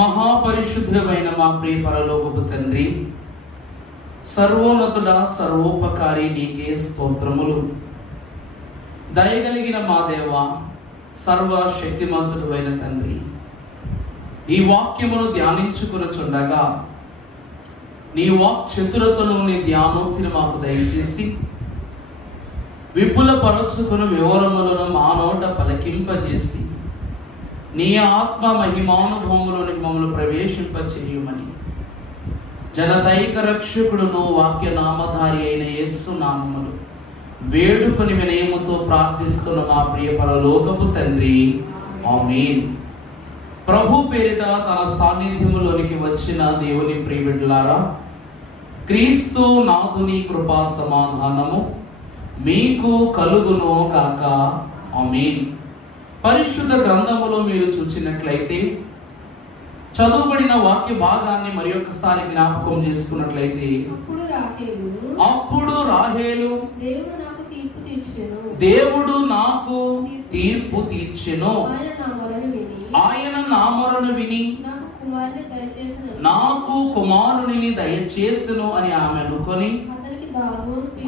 మహాపరిశుద్ధుడైన మా ప్రియ పరలోకపు తండ్రి, సర్వోన్నతుడ, సర్వోపకారి, నీకే స్తోత్రములు. దయగలిగిన మా దేవ, సర్వశక్తిమంతుడు అయిన తండ్రి, ఈ వాక్యమును ధ్యానించుకునచుండగా నీ వాక్ చతురతను, నీ ధ్యానోక్తిని మాకు దయచేసి విపుల పరచుకుని వివరములను మా నోట పలకింపజేసి నీ ఆత్మ మహిమానుభవములోనికి మమ్మల్ని ప్రవేశింపచేయమని జనతైక రక్షకుడును వాక్య నామధారి అయిన యేసు నామములు వేడుకొని వినయముతో ప్రార్థిస్తున్న మా ప్రియ పరలోకపు తండ్రి, ఆమేన్. ప్రభు పేరిట తన సాన్నిధ్యములోనికి వచ్చిన దేవుని ప్రియబిడ్డలారా, క్రీస్తు నాథుని కృపా సమాధానము మీకు కలుగును గాక. ఆమేన్. పరిశుద్ధ గ్రంథములో మీరు చూచినట్లయితే, చదువుబడిన వాక్య భాగాన్ని మరి ఒక్కసారి జ్ఞాపకం చేసుకున్నట్లయితే, అప్పుడు రాహేలు దేవుడు నాకు తీర్పు తీర్చెను, ఆయన నా మొరను విని నాకు కుమారునిని దయచేసెను అని ఆమె అనుకొని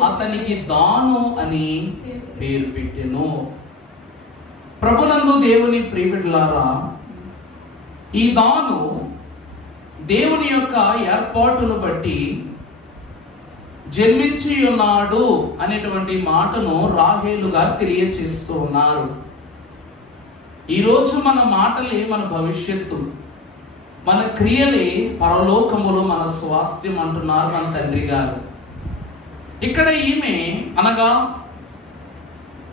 అతనికి దాను అని పేరు పెట్టెను. ప్రభునందు దేవుని ప్రియబిడ్డలారా, ఈ దాను దేవుని యొక్క ఏర్పాటును బట్టి జన్మించి ఉన్నాడు అనేటువంటి మాటను రాహేలు గారు తెలియచేస్తూ ఉన్నారు. ఈరోజు మన మాటలే మన భవిష్యత్తు, మన క్రియలే పరలోకములు మన స్వాస్థ్యం అంటున్నారు మన తండ్రి గారు. ఇక్కడ ఈమె అనగా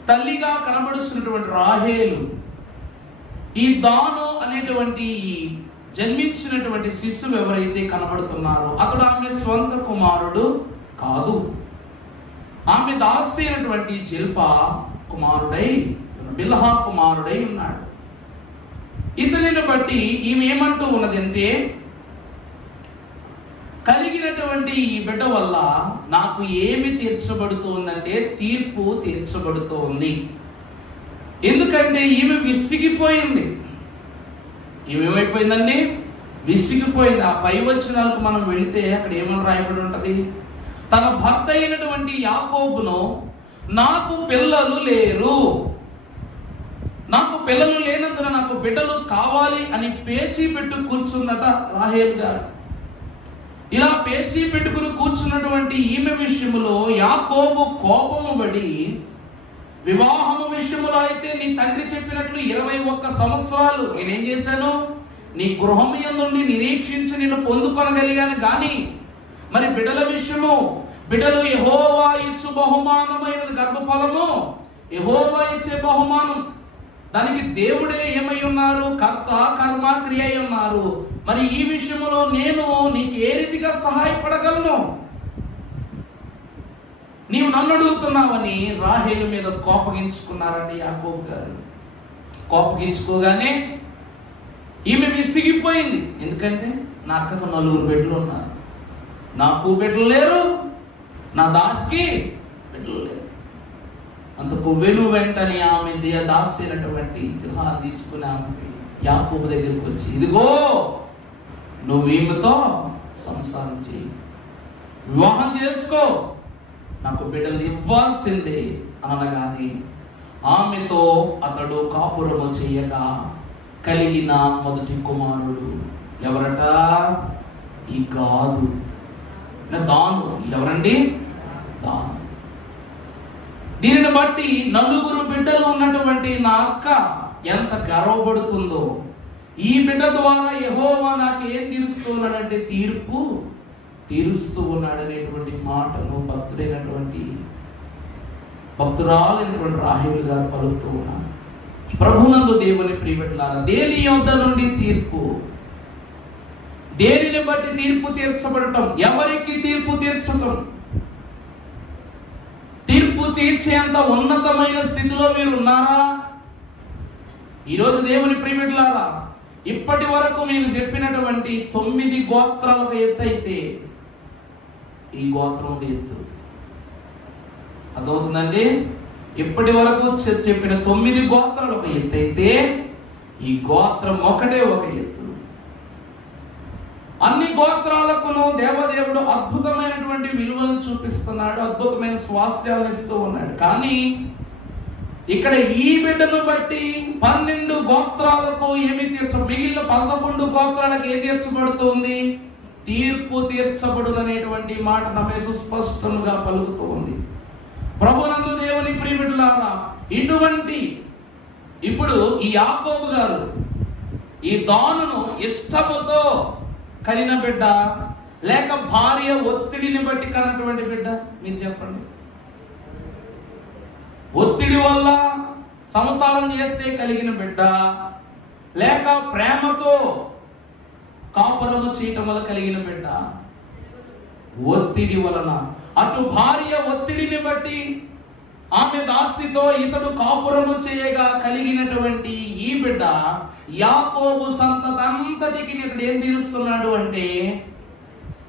తల్లిగా కనబడుచున్నటువంటి రాహేలు ఈ దాను అనేటువంటి జన్మించినటువంటి శిశువు ఎవరైతే కనబడుతున్నారో అతడు ఆమె స్వంత కుమారుడు కాదు. ఆమె దాసి అయినటువంటి జిల్పా కుమారుడై, బిల్హా కుమారుడై ఉన్నాడు. ఇతనిని బట్టి ఈమె ఏమంటూ ఉన్నదంటే, కలిగినటువంటి ఈ బిడ్డ వల్ల నాకు ఏమి తీర్చబడుతుందంటే తీర్పు తీర్చబడుతోంది. ఎందుకంటే ఈమె విసిగిపోయింది. ఈమె ఏమైపోయిందండి? విసిగిపోయింది. ఆ పై వచనాలకు మనం వెళితే అక్కడ ఏమని రాయబడి ఉంటది? తన భర్త అయినటువంటి యాకోబును, నాకు పిల్లలు లేరు, నాకు పిల్లలు లేనందున నాకు బిడ్డలు కావాలి అని పేచీ పెట్టు కూర్చుందట రాహేల్ గారు. ఇలా పేచీ పెట్టుకుని కూర్చున్నటువంటి ఈమె విషయంలో యాకోబు కోపము పడి, వివాహము విషయంలో అయితే నీ తండ్రి చెప్పినట్లు 21 సంవత్సరాలు నేనేం చేశాను, నీ గృహం యందు నిరీక్షించి నిన్ను పొందుకొనగలిగాను, కానీ మరి బిడ్డల విషయము, బిడ్డలు యెహోవా ఇచ్చు బహుమానమైనది, గర్భఫలము యెహోవా ఇచ్చే బహుమానం, దానికి దేవుడే ఏమై ఉన్నారు, కర్త కర్మ క్రియ అయి ఉన్నారు. మరి ఈ విషయంలో నేను నీకు ఏ రీతిగా సహాయపడగలను, నీవు నన్ను అడుగుతున్నావని రాహేలు మీద కోపగించుకున్నారండి యాకోబు గారు. కోపగించుకోగానే ఈమె విసిగిపోయింది. ఎందుకంటే నా అక్కకు 4 బిడ్డలు ఉన్నారు, నాకు బిడ్డలు లేరు, నా దాసికి బిడ్డలు లేరు. అంతకు వెంటనే ఆమె దాసి అయినటువంటి జిల్హా తీసుకుని ఆమె యాకోబు దగ్గరికి వచ్చి, ఇదిగో నువ్వు ఈమెతో సంసారం చేయి, వివాహం చేసుకో, నాకు బిడ్డలు ఇవ్వాల్సిందే అనగానే ఆమెతో అతడు కాపురము చేయగా కలిగిన మొదటి కుమారుడు ఎవరట? ఈ గాదు, దాను. ఎవరండి? దాను. దీనిని బట్టి 4 బిడ్డలు ఉన్నటువంటి నా అక్క ఎంత గర్వపడుతుందో, ఈ బిడ్డ ద్వారా యెహోవా నాకు ఏం తీరుస్తున్నాడంటే తీర్పు తీరుస్తూ ఉన్నాడనేటువంటి మాటను భక్తురాలైనటువంటి రాహేలు గారు పలుకుతూ ఉన్నారు. ప్రభునందు దేవుని ప్రియబిడ్డలారా, దేని యొద్ద నుండి తీర్పు, దేనిని బట్టి తీర్పు తీర్చబడటం, ఎవరికి తీర్పు తీర్చటం, తీర్పు తీర్చేంత ఉన్నతమైన స్థితిలో మీరు ఉన్నారా? ఈరోజు దేవుని ప్రియబిడ్డలారా, ఇప్పటి వరకు మీకు చెప్పినటువంటి 9 గోత్రాల ఒక ఎత్తు అయితే ఈ గోత్రం ఒక ఎత్తు. అర్థమవుతుందండి? ఇప్పటి వరకు చెప్పిన 9 గోత్రాలు ఒక ఎత్తు అయితే ఈ గోత్రం ఒకటే ఒక ఎత్తు. గోత్రాలకును దేవదేవుడు అద్భుతమైనటువంటి విలువలను చూపిస్తున్నాడు, అద్భుతమైన స్వాస్థ్యాలను ఇస్తూ ఉన్నాడు. కానీ ఇక్కడ ఈ బిడ్డను బట్టి 12 గోత్రాలకు ఏమి మిగిలిన 11 గోత్రాలకు ఏం తీర్చబడుతుంది? తీర్పు తీర్చబడుననేటువంటి మాట నమ్మే సుస్పష్టంగా పలుకుతూ ఉంది. ప్రభునందు దేవుని ప్రియబిడ్డలారా, ఇటువంటి ఇప్పుడు ఈ యాకోబు గారు ఈ దానును ఇష్టముతో కనిన బిడ్డ, లేక భార్య ఒత్తిడిని బట్టి కన్నటువంటి బిడ్డ? మీరు చెప్పండి. ఒత్తిడి వల్ల సంసారం చేస్తే కలిగిన బిడ్డ, లేక ప్రేమతో కాపురము చేయటం వల్ల కలిగిన బిడ్డ? ఒత్తిడి వలన. అటు భార్య ఒత్తిడిని బట్టి ఆమె దాసితో ఇతడు కాపురము చేయగా కలిగినటువంటి ఈ బిడ్డ యాకోబు సంతతంతటికి ఇతడు ఏం తీరుస్తున్నాడు అంటే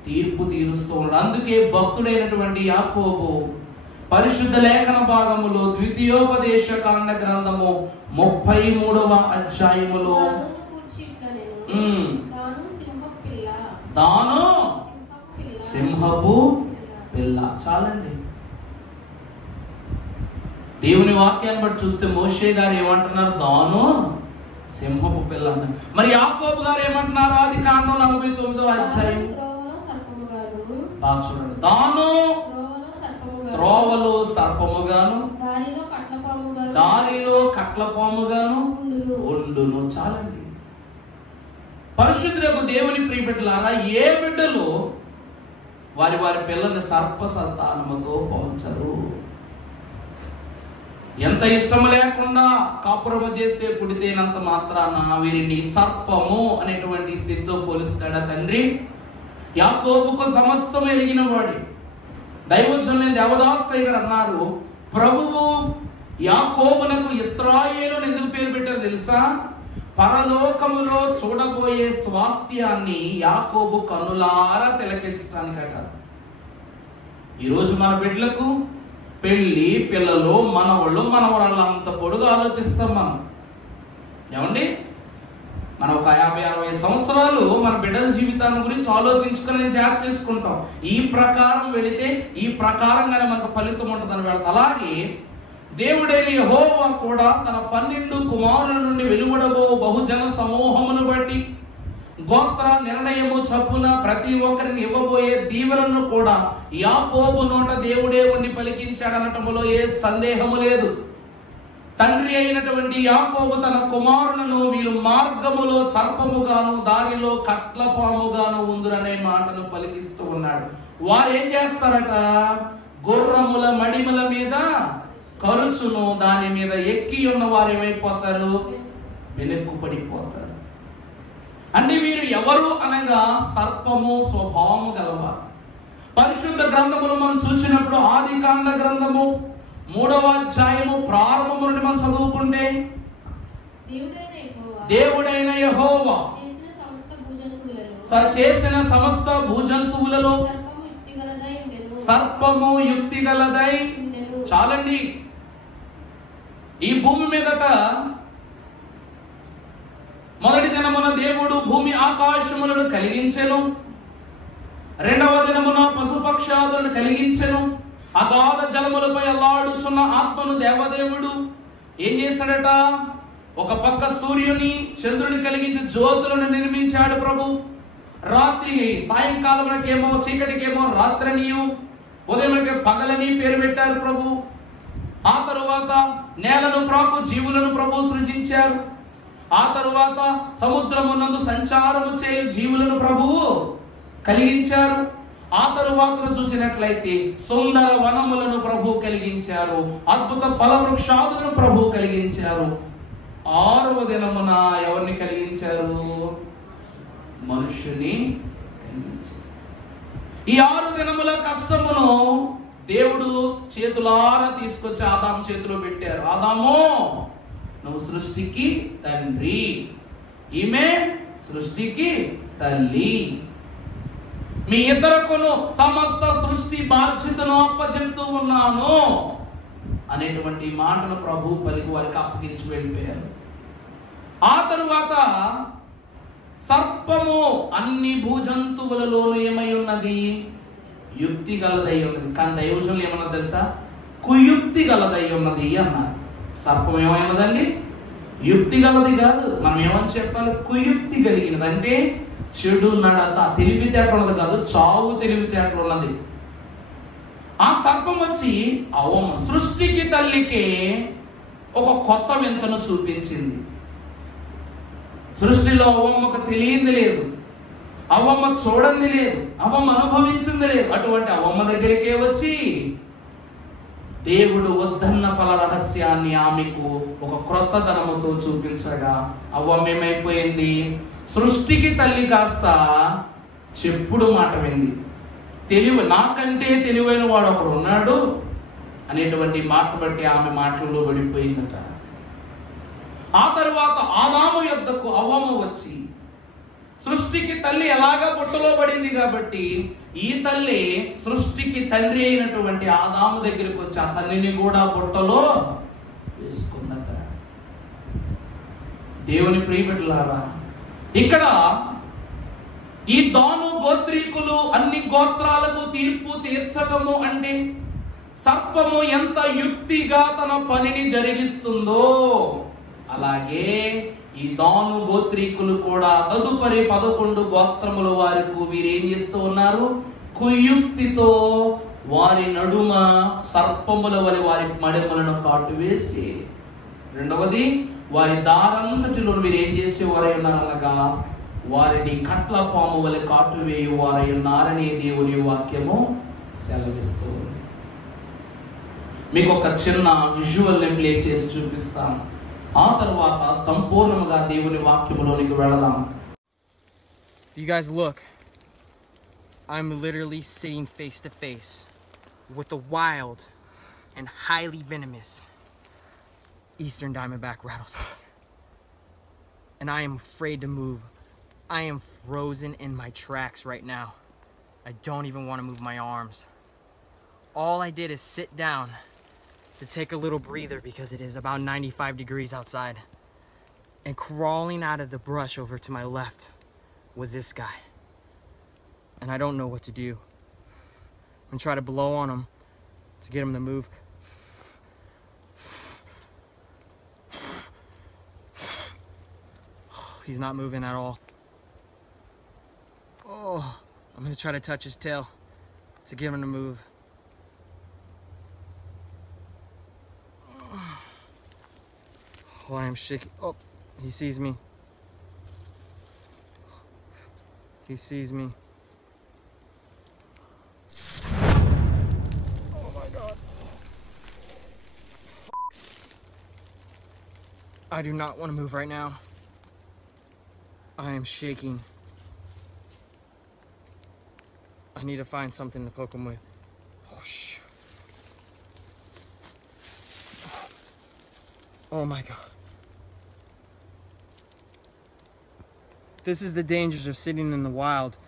తీర్పు తీరుస్తూ ఉన్నాడు. అందుకే భక్తుడైనటువంటి యాకోబు పరిశుద్ధ లేఖన భాగములో ద్వితీయోపదేశ కాండ గ్రంథము 33వ అధ్యాయములో దాను సింహపు పిల్ల. చాలండి. దేవుని వాక్యాన్ని బట్టి చూస్తే మోషే గారు ఏమంటున్నారు? దాను సింహపు పిల్ల అన్నారు. మరి యాకోబు గారు ఏమంటున్నారు? ఆదికాండం 49వ అధ్యాయం బాగా చూడండి. దాను త్రోవలో సర్పముగాను దారిలో కట్లపాముగాను ఉండును. చాలండి. పరిశుద్ధులకు దేవుని ప్రియబిడ్డలారా, ఏ బిడ్డలు వారి వారి పిల్లల్ని సర్ప సంతానముతో పోల్చరు. ఎంత ఇష్టం లేకుండా కాపురము చేస్తే పుడితేనంత మాత్రాన వీరిని సర్పము అనేటువంటి స్థితితో పోలిస్తాడా తండ్రి? యాకోబుకు సమస్తం ఎరిగిన వాడి దైవజనులైన దేవదాసయ్య గారు అన్నారు, ప్రభువు యాకోబునకు ఇశ్రాయేలు ఎందుకు పేరు పెట్టారు తెలుసా? పరలోకములో చూడబోయే స్వాస్థ్యాన్ని యాకోబు కన్నులారా తిలకించడానికట. ఈరోజు మన బిడ్డలకు పెళ్లి, పిల్లలు, మనవాళ్ళు, మనవరాళ్ళు అంత పొడుగు ఆలోచిస్తాం మనం. ఏమండి, మనం ఒక 50-60 సంవత్సరాలు మన బిడ్డల జీవితాన్ని గురించి ఆలోచించుకుని జాగ్రత్త చేసుకుంటాం. ఈ ప్రకారం వెళితే ఈ ప్రకారంగానే మనకు ఫలితం ఉంటుందని వెళతాం. అలాగే దేవుడైన యెహోవా కూడా తన 12 కుమారుల నుండి వెలువడబో బహుజన సమూహమును బట్టి గోత్ర నిర్ణయము చప్పున ప్రతి ఒక్కరిని ఇవ్వబోయే దీవెనలను కూడా యాకోబు నోట దేవుడే ఉండి పలికించాడనటములో ఏ సందేహము లేదు. తండ్రి అయినటువంటి యాకోబు తన కుమారులను వీరు మార్గములో సర్పముగాను దారిలో కట్లపాముగాను ఉందురనే మాటను పలికిస్తూ ఉన్నాడు. వారు ఏం చేస్తారట? గుర్రముల మడిమల మీద కరుచును, దాని మీద ఎక్కి ఉన్న వారు ఏమైపోతారు? వెనక్కు పడిపోతారు. అంటే వీరు ఎవరు అనగా సర్పము స్వభావము గలవారు. పరిశుద్ధ గ్రంథములు మనం చూసినప్పుడు ఆదికాండ గ్రంథము 3వ అధ్యాయము ప్రారంభము నుండి మనం చదువుకుంటే దేవుడైన యెహోవా చేసిన సమస్త భూజంతువులలో సర్పము యుక్తిగలదై. చాలండి. ఈ భూమి మీదట మొదటి దినమున దేవుడు భూమి ఆకాశములను కలిగించెను, 2వ దినమున పశుపక్షాదులను కలిగించెను, అగాధ జలములపై అల్లాడుచున్న ఆత్మను దేవదేవుడు ఏం చేశాడట? ఒక పక్క సూర్యుని చంద్రుని కలిగించి జ్యోతులను నిర్మించాడు ప్రభు. రాత్రి సాయంకాలమునకేమో చీకటికేమో రాత్రనియు ఉదయమునకే పగలని పేరు పెట్టారు ప్రభు. ఆ తరువాత నేలను ప్రాకు జీవులను ప్రభు సృజించారు. ఆ తరువాత సముద్రమునందు సంచారము చేయు జీవులను ప్రభువు కలిగించారు. ఆ తరువాత చూసినట్లయితే సుందర వనములను ప్రభు కలిగించారు, అద్భుత ఫల వృక్షాదులను ప్రభు కలిగించారు. 6వ దినమున ఎవరిని కలిగించారు? మనుషుని కలిగించారు. ఈ 6 దినముల కష్టమును దేవుడు చేతులారా తీసుకొచ్చి ఆదాము చేతిలో పెట్టారు. ఆదాము, నువ్వు సృష్టికి తండ్రి, ఈమె సృష్టికి తల్లి. మీ ఇద్దరుకును సమస్త సృష్టి బాధ్యతను అప్పచెప్తూ ఉన్నాను అనేటువంటి మాటను ప్రభు పలికి వారికి అప్పగించి వెళ్ళిపోయారు. ఆ తరువాత సర్పము అన్ని భూజంతువులలోనూ ఏమై ఉన్నది? యుక్తి గలదై ఉన్నది. కానీ దైవజనులు ఏమన్నా తెలుసా? కుయుక్తి గలదై ఉన్నది అన్నారు. సర్పం ఏమైనదండి? యుక్తి గలది కాదు. మనం ఏమని చెప్పాలి? కుయుక్తి కలిగినది. అంటే చెడు నడత, తెలివితేటలు ఉన్నది కాదు, చావు తెలివితేటలు ఉన్నది. ఆ సర్పం వచ్చి అవ్వమ్మ సృష్టికి తల్లికి ఒక కొత్త వింతను చూపించింది. సృష్టిలో అవ్వమ్మకు తెలియంది లేదు, అవ్వమ్మ చూడంది లేదు, అవ్వమ్మ అనుభవించింది లేదు. అటువంటి అవ్వమ్మ దగ్గరికే వచ్చి దేవుడు వద్దన్న ఫల రహస్యాన్ని ఆమెకు ఒక క్రొత్త ధనముతో చూపించగా అవ్వమ్మ ఏమైపోయింది? సృష్టికి తల్లి కాస్త చెప్పుడు మాట వింది. నాకంటే తెలివైన వాడు ఒకడు ఉన్నాడు అనేటువంటి మాట బట్టి ఆమె మాటల్లో పడిపోయిందట. ఆ తర్వాత ఆదాము యొద్దకు అవ్వమ్మ వచ్చి, సృష్టికి తల్లి ఎలాగా బుట్టలో పడింది కాబట్టి ఈ తల్లి సృష్టికి తండ్రి అయినటువంటి ఆదాము దగ్గరికి వచ్చి ఆ తల్లిని కూడా బుట్టలో వేసుకుందట. దేవుని ప్రియబిడ్డలారా, ఇక్కడ ఈ దాను గోత్రీకులు అన్ని గోత్రాలకు తీర్పు తీర్చడము అంటే సర్పము ఎంత యుక్తిగా తన పనిని జరిగిస్తుందో అలాగే ఈ దాను గోత్రీకులు కూడా తదుపరి 11 గోత్రముల వారికి వీరేం చేస్తూ ఉన్నారు? కుయుక్తితో వారి నడుమ సర్పముల వలె వారి మడమలను కాటువేసి, రెండవది వారి దారంతటిలో వీరేం చేసేవారై ఉన్నారనగా వారిని కట్ల పాము వలె కాటువేయు వారై ఉన్నారని దేవుని వాక్యము సెలవిస్తూ ఉంది. మీకు ఒక చిన్న విజువల్ నేను ప్లే చేసి చూపిస్తాను. ఆ తర్వాత సంపూర్ణంగా దేవుని వాక్యములోనికి వెళదాం. If you guys look, I'm literally sitting face to face with a wild and highly venomous eastern diamondback rattlesnake. And I am afraid to move. I am frozen in my tracks right now. I don't even want to move my arms. All I did is sit down to take a little breather because it is about 95 degrees outside. And crawling out of the brush over to my left was this guy. And I don't know what to do. I'm gonna try to blow on him to get him to move. He's not moving at all. Oh, I'm gonna try to touch his tail to get him to move. Oh, I am shaking. Oh, he sees me. He sees me. Oh my God. I do not want to move right now. I am shaking. I need to find something to poke him with. Oh, shit. Oh my God. This is the dangers of sitting in the wild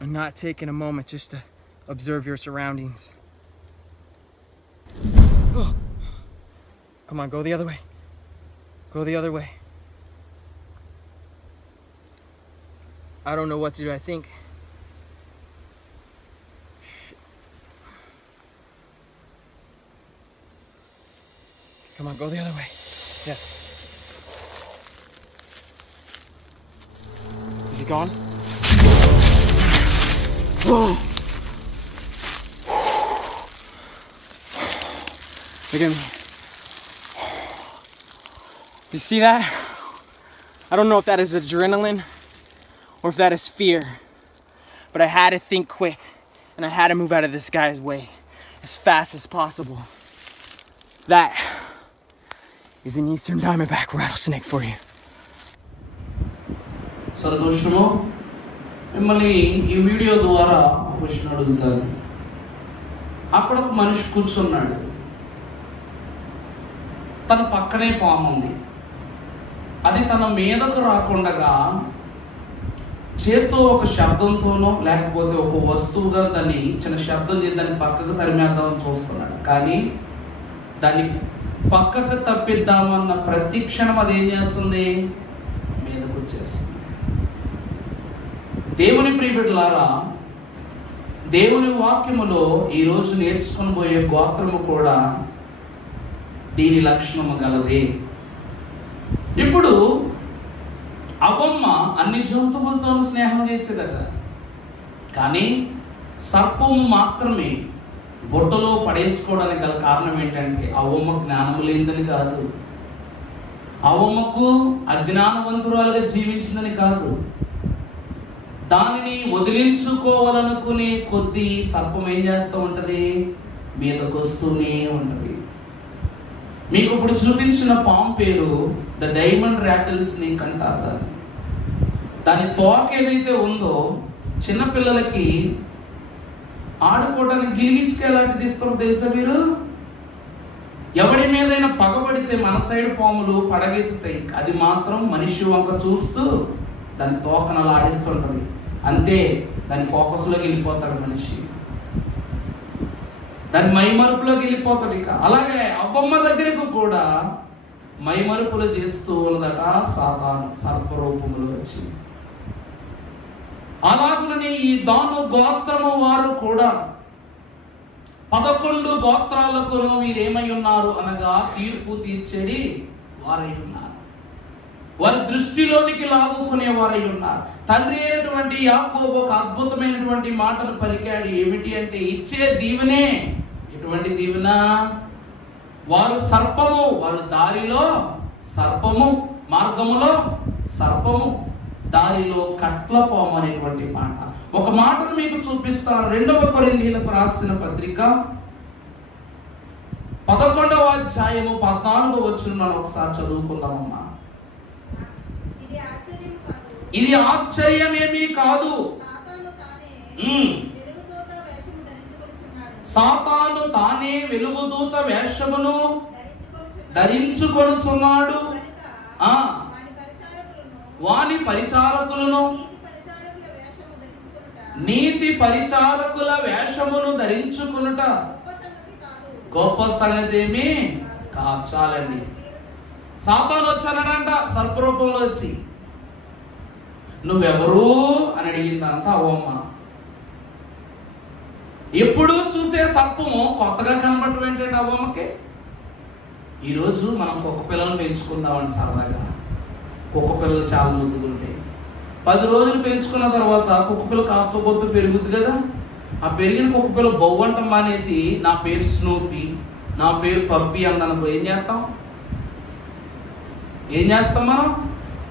and not taking a moment just to observe your surroundings. Oh. Come on, go the other way. Go the other way. I don't know what to do. I think come on, go the other way. Yeah. Is he gone? Whoa. Look at me. You see that? I don't know if that is adrenaline or if that is fear, but I had to think quick and I had to move out of this guy's way as fast as possible. That is an eastern diamondback rattlesnake for you. సంతోషము. మిమ్మల్ని ఈ video ద్వారా question అడుగుతాను. అక్కడ ఒక మనిషి కూర్చున్నాడు. తన పక్కనే పాము ఉంది. అది తన మీదకు రాకుండగా చేత్తో ఒక శబ్దంతోనో లేకపోతే ఒక వస్తువుగా దాన్ని చిన్న శబ్దం చేసి దాన్ని పక్కకు తరిమేద్దామని చూస్తున్నాడు. కానీ దాన్ని పక్కకు తప్పిద్దామన్న ప్రతి క్షణం అది ఏం చేస్తుంది? మీదకు వచ్చేస్తుంది. దేవుని ప్రియబిడ్డలారా, దేవుని వాక్యములో ఈరోజు నేర్చుకొని పోయే గోత్రము కూడా దీని లక్షణము గలదే. ఇప్పుడు అవ్వమ్మ అన్ని జంతువులతో స్నేహం చేసేదట, కానీ సర్పము మాత్రమే బొట్టలో పడేసుకోవడానికి గల కారణం ఏంటంటే అవ్వమ్మ జ్ఞానము లేనిదని కాదు, అవ్వమ్మకు అజ్ఞానవంతురాలుగా జీవించిందని కాదు. దానిని వదిలించుకోవాలనుకునే కొద్దీ సర్పం ఏం చేస్తూ ఉంటది, మీదకు వస్తూనే ఉంటది. మీకు ఇప్పుడు చూపించిన పాము పేరు ద డైమండ్ ర్యాటిల్ స్నేక్ అంటారు. దాని తోక ఏదైతే ఉందో చిన్నపిల్లలకి ఆడుకోవడానికి గిలిగించుకు ఎలాంటిది ఇస్తారో తెలుసా మీరు? ఎవడి మీదైనా పగబడితే మన సైడ్ పాములు పడగెత్తుతాయి, అది మాత్రం మనిషి వంక చూస్తూ దాని తోకను అలా ఆడిస్తుంటది. అంతే, దాని ఫోకస్లోకి వెళ్ళిపోతాడు మనిషి, దాని మైమరుపులోకి వెళ్ళిపోతాడు. ఇక అలాగే అవ్వమ్మ దగ్గరకు కూడా మైమరుపులు చేస్తూ ఉన్నదట సాతాను సర్పరూపములు వచ్చి. అలాగునని ఈ దాను గోత్రము వారు కూడా 11 గోత్రాలకు వీరేమై ఉన్నారు అనగా తీర్పు తీర్చేది వారై ఉన్నారు. వారి దృష్టిలోనికి లాగుకునే వారై ఉన్నారు. తండ్రి అయినటువంటి యాకోబు ఒక అద్భుతమైనటువంటి మాటను పలికాడు. ఏమిటి అంటే, ఇచ్చే దీవెనే. ఎటువంటి దీవెన? వారు సర్పము, వారు దారిలో సర్పము, మార్గములో సర్పము, దారిలో కట్లపోము అనేటువంటి మాట. ఒక మాటను మీకు చూపిస్తాను. 2వ కొరింథీయులకు రాసిన పత్రిక 11వ అధ్యాయము 14వ వచనం ఒకసారి చదువుకుందామమ్మా. ఇది ఆశ్చర్యమేమీ కాదు, సాతాను తానే వెలుగుదూత వేషమును ధరించుకొనుచున్నాడు, వాని పరిచారకులను నీతి పరిచారకుల వేషమును ధరించుకొనుట గొప్ప సంగతేమీ కాదు. చాలండి. సాతాను వచ్చానంట సర్పరూపంలో వచ్చి, నువ్వెవరు అని అడిగిందంట అవ్వమ్మ. ఎప్పుడు చూసే సర్పము కొత్తగా కనబడటం ఏంటంటే అవ్వమ్మకి. ఈరోజు మనం కుక్క పిల్లలను పెంచుకుందామండి సరదాగా. కుక్క పిల్లలు చాలా ముద్దుగుంటాయి. 10 రోజులు పెంచుకున్న తర్వాత కుక్క పిల్ల కాస్త కొత్త పెరుగుద్ది కదా. ఆ పెరిగిన కుక్క పిల్ల బొవ్వంటం మానేసి నా పేరు స్నూపీ, నా పేరు పప్పి అందనుకో, ఏం చేస్తాం మనం?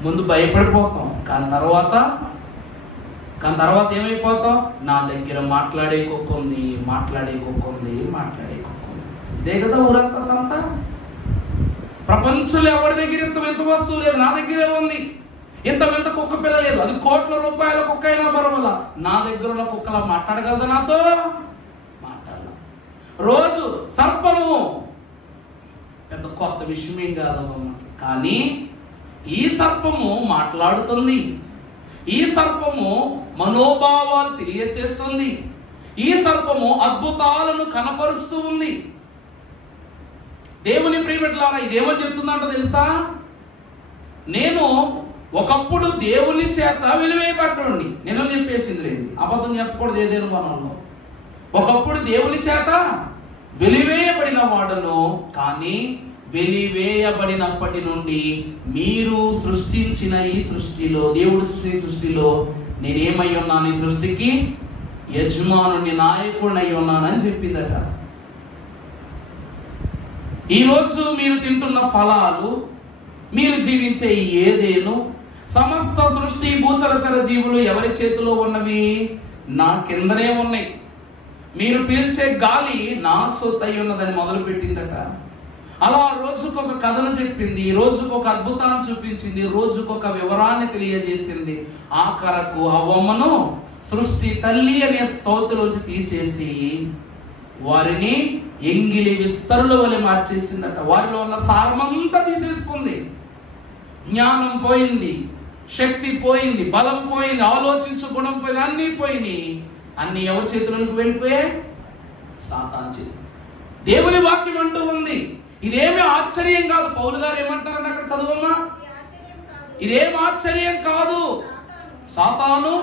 ముందు భయపడిపోతాం, కానీ తర్వాత ఏమైపోతాం? నా దగ్గర మాట్లాడే కుక్క ఉంది. ఇదే కదా ఊరంతా సంత. ప్రపంచంలో ఎవరి దగ్గర ఇంత వింత వస్తువు లేదు, నా దగ్గరే ఉంది. ఇంత వింత కుక్క పిల్ల లేదు, అది కోట్ల రూపాయల కుక్క అయినా పర్వాలా, నా దగ్గర ఉన్న కుక్కలా మాట్లాడగలదు నాతో? మాట్లాడాల. రోజు సర్పము పెద్ద కొత్త విషయమేం కాదు అమ్మకి, కానీ ఈ సర్పము మాట్లాడుతుంది. ఈ సర్పము మనోభావాలు తెలియచేస్తుంది. ఈ సర్పము అద్భుతాలను కనపరుస్తూ ఉంది. దేవుని ప్రియబిడ్డలారా, ఇదేమో చెప్తుందంట తెలుసా? నేను ఒకప్పుడు దేవుని చేత వెలివేయబడ్డండి. నిజం చెప్పేసింది రండి, అబద్ధం చెప్పకూడదు ఏదైనా పనుల్లో. ఒకప్పుడు దేవుని చేత వెలివేయబడిన వాడును, కానీ వెలివేయబడినప్పటి నుండి మీరు సృష్టించిన ఈ సృష్టిలో, దేవుడు సృష్టిలో నేనేమై ఉన్నాను? ఈ సృష్టికి యజమానుని, నాయకుడిని అయి ఉన్నానని చెప్పిందట. ఈరోజు మీరు తింటున్న ఫలాలు, మీరు జీవించే ఏదేను, సమస్త సృష్టి భూచరచర జీవులు ఎవరి చేతిలో ఉన్నవి? నా కిందనే ఉన్నాయి. మీరు పీల్చే గాలి నా సొత్తు అయి ఉన్నదని మొదలు పెట్టిందట. అలా రోజుకొక కథను చెప్పింది, రోజుకొక అద్భుతాన్ని చూపించింది, రోజుకొక వివరాన్ని తెలియజేసింది. ఆఖరకు అవ్వమ్మను సృష్టి తల్లి అనే స్తోత్రంలోంచి తీసేసి వారిని ఎంగిలి విస్తరుల వలె మార్చేసిందట. వారిలో ఉన్న సారమంతా తీసేసుకుంది. జ్ఞానం పోయింది, శక్తి పోయింది, బలం పోయింది, ఆలోచించు గుణం పోయింది, అన్నీ పోయినాయి. అన్ని ఎవరి చేతులకు వెళ్ళిపోయాయి? సాతాను చేతి. దేవుని వాక్యం అంటూ ఉంది, ఇదేమి ఆశ్చర్యం కాదు. పౌలు గారు ఏమంటారంటే అక్కడ చదువమ్మా, ఇదేం ఆశ్చర్యం కాదు. సాతాను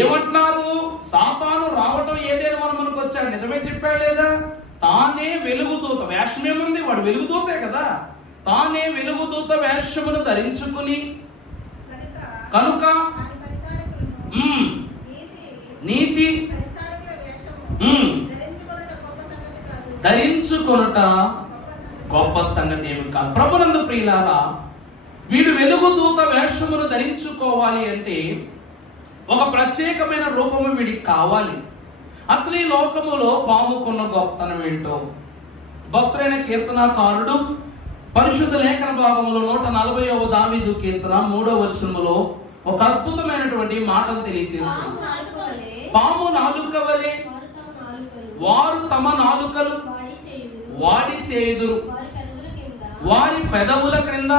ఏమంటున్నారు? సాతాను రావటం ఏదేని మనకు వచ్చాడు, నిజమే చెప్పాడు లేదా? తానే వెలుగుదూత, వేషం ఏముంది, వాడు వెలుగుదూతే కదా. తానే వెలుగుదూత వేషమును ధరించుకుని కనుక నీతి ధరించుకొనుట గొప్ప సంగతి ఏమి కాదు. ప్రభునందు ప్రియులారా, వీడు వెలుగుదూత వేషమును ధరించుకోవాలి అంటే ఒక ప్రత్యేకమైన రూపము వీడికి కావాలి. అసలు ఈ లోకములో పాముకున్న గొప్పతనం ఏంటో భక్తుడైన కీర్తనాకారుడు పరిశుద్ధ లేఖన భాగంలో 140వ దావీదు కీర్తన 3వ వచనములో ఒక అద్భుతమైనటువంటి మాటను తెలియజేస్తుంది. పాము నాలుక వలె వారు తమ నాలుకలు వాడి చేయుదురు, వారి పెదవుల క్రింద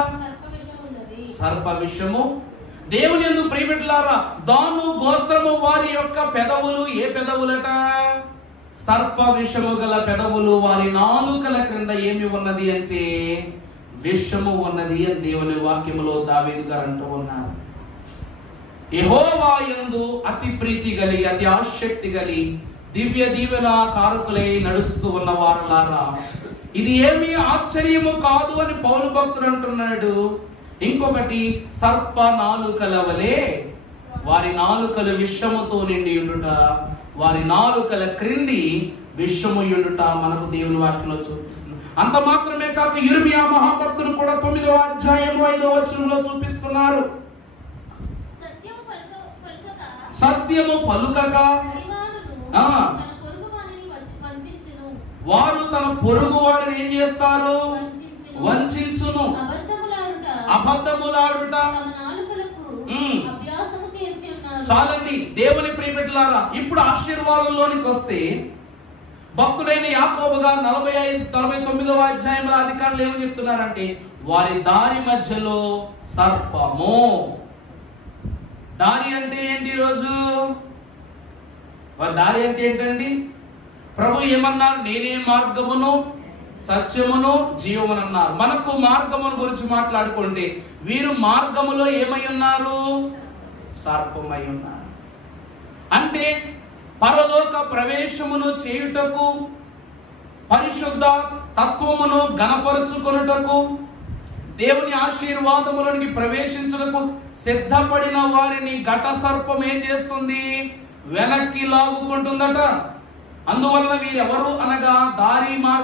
సర్ప విషము. దేవుని యందు ప్రియబిడ్డలారా, దాను గోత్రము వారి యొక్క పెదవులు ఏ పెదవులట? సర్ప విషము గల పెదవులు. వారి నాలుకల క్రింద ఏమి ఉన్నది అంటే విషము ఉన్నది అని దేవుని వాక్యములో దావీదు గారు అంటూ ఉన్నారు. యెహోవా యందు అతి ప్రీతి కలిగి అతి ఆసక్తి కలిగి దివ్య దీవెన కారకులై నడుస్తూ ఉన్న వారులారా, ఇది ఏమీ ఆశ్చర్యము కాదు అని పౌలు భక్తుడు అంటున్నాడు. ఇంకొకటి, సర్ప నాలుకల వలె వారి నాలుకలు విషముతో నిండి ఉండుట, వారి నాలుకల క్రింది విషము ఉండుట మనకు దేవుని వాక్యంలో చూపిస్తుంది. అంత మాత్రమే కాక యిర్మీయా మహాభక్తుడు కూడా 9వ అధ్యాయం 5వ వచనంలో చూపిస్తున్నారు. సత్యము పలుకక వారు తన పొరుగు వారిని ఏం చేస్తారు? వంచించును. అబద్ధములాడుట. చాలండి దేవుని ప్రియబిడ్డలారా, ఇప్పుడు ఆశీర్వాదంలోనికి వస్తే భక్తుడైన యాకోబు గారు 49వ అధ్యాయంలో అధికారులు ఏమని చెప్తున్నారంటే, వారి దారి మధ్యలో సర్పము. దారి అంటే ఏంటి? ఈరోజు వారి దారి అంటే ఏంటండి? ప్రభు ఏమన్నారు? నేనే మార్గమును సత్యమును జీవమును అన్నారు. మనకు మార్గమును గురించి మాట్లాడుకుంటే వీరు మార్గములో ఏమై ఉన్నారు? సర్పమై ఉన్నారు. అంటే పరలోక ప్రవేశమును చేయుటకు, పరిశుద్ధ తత్వమును గణపరుచుకొనుటకు, దేవుని ఆశీర్వాదములోనికి ప్రవేశించుటకు సిద్ధపడిన వారిని ఘట సర్పం ఏం చేస్తుంది? వెనక్కి లాగుకుంటుందట. అందువలన వీరెవరు అనగా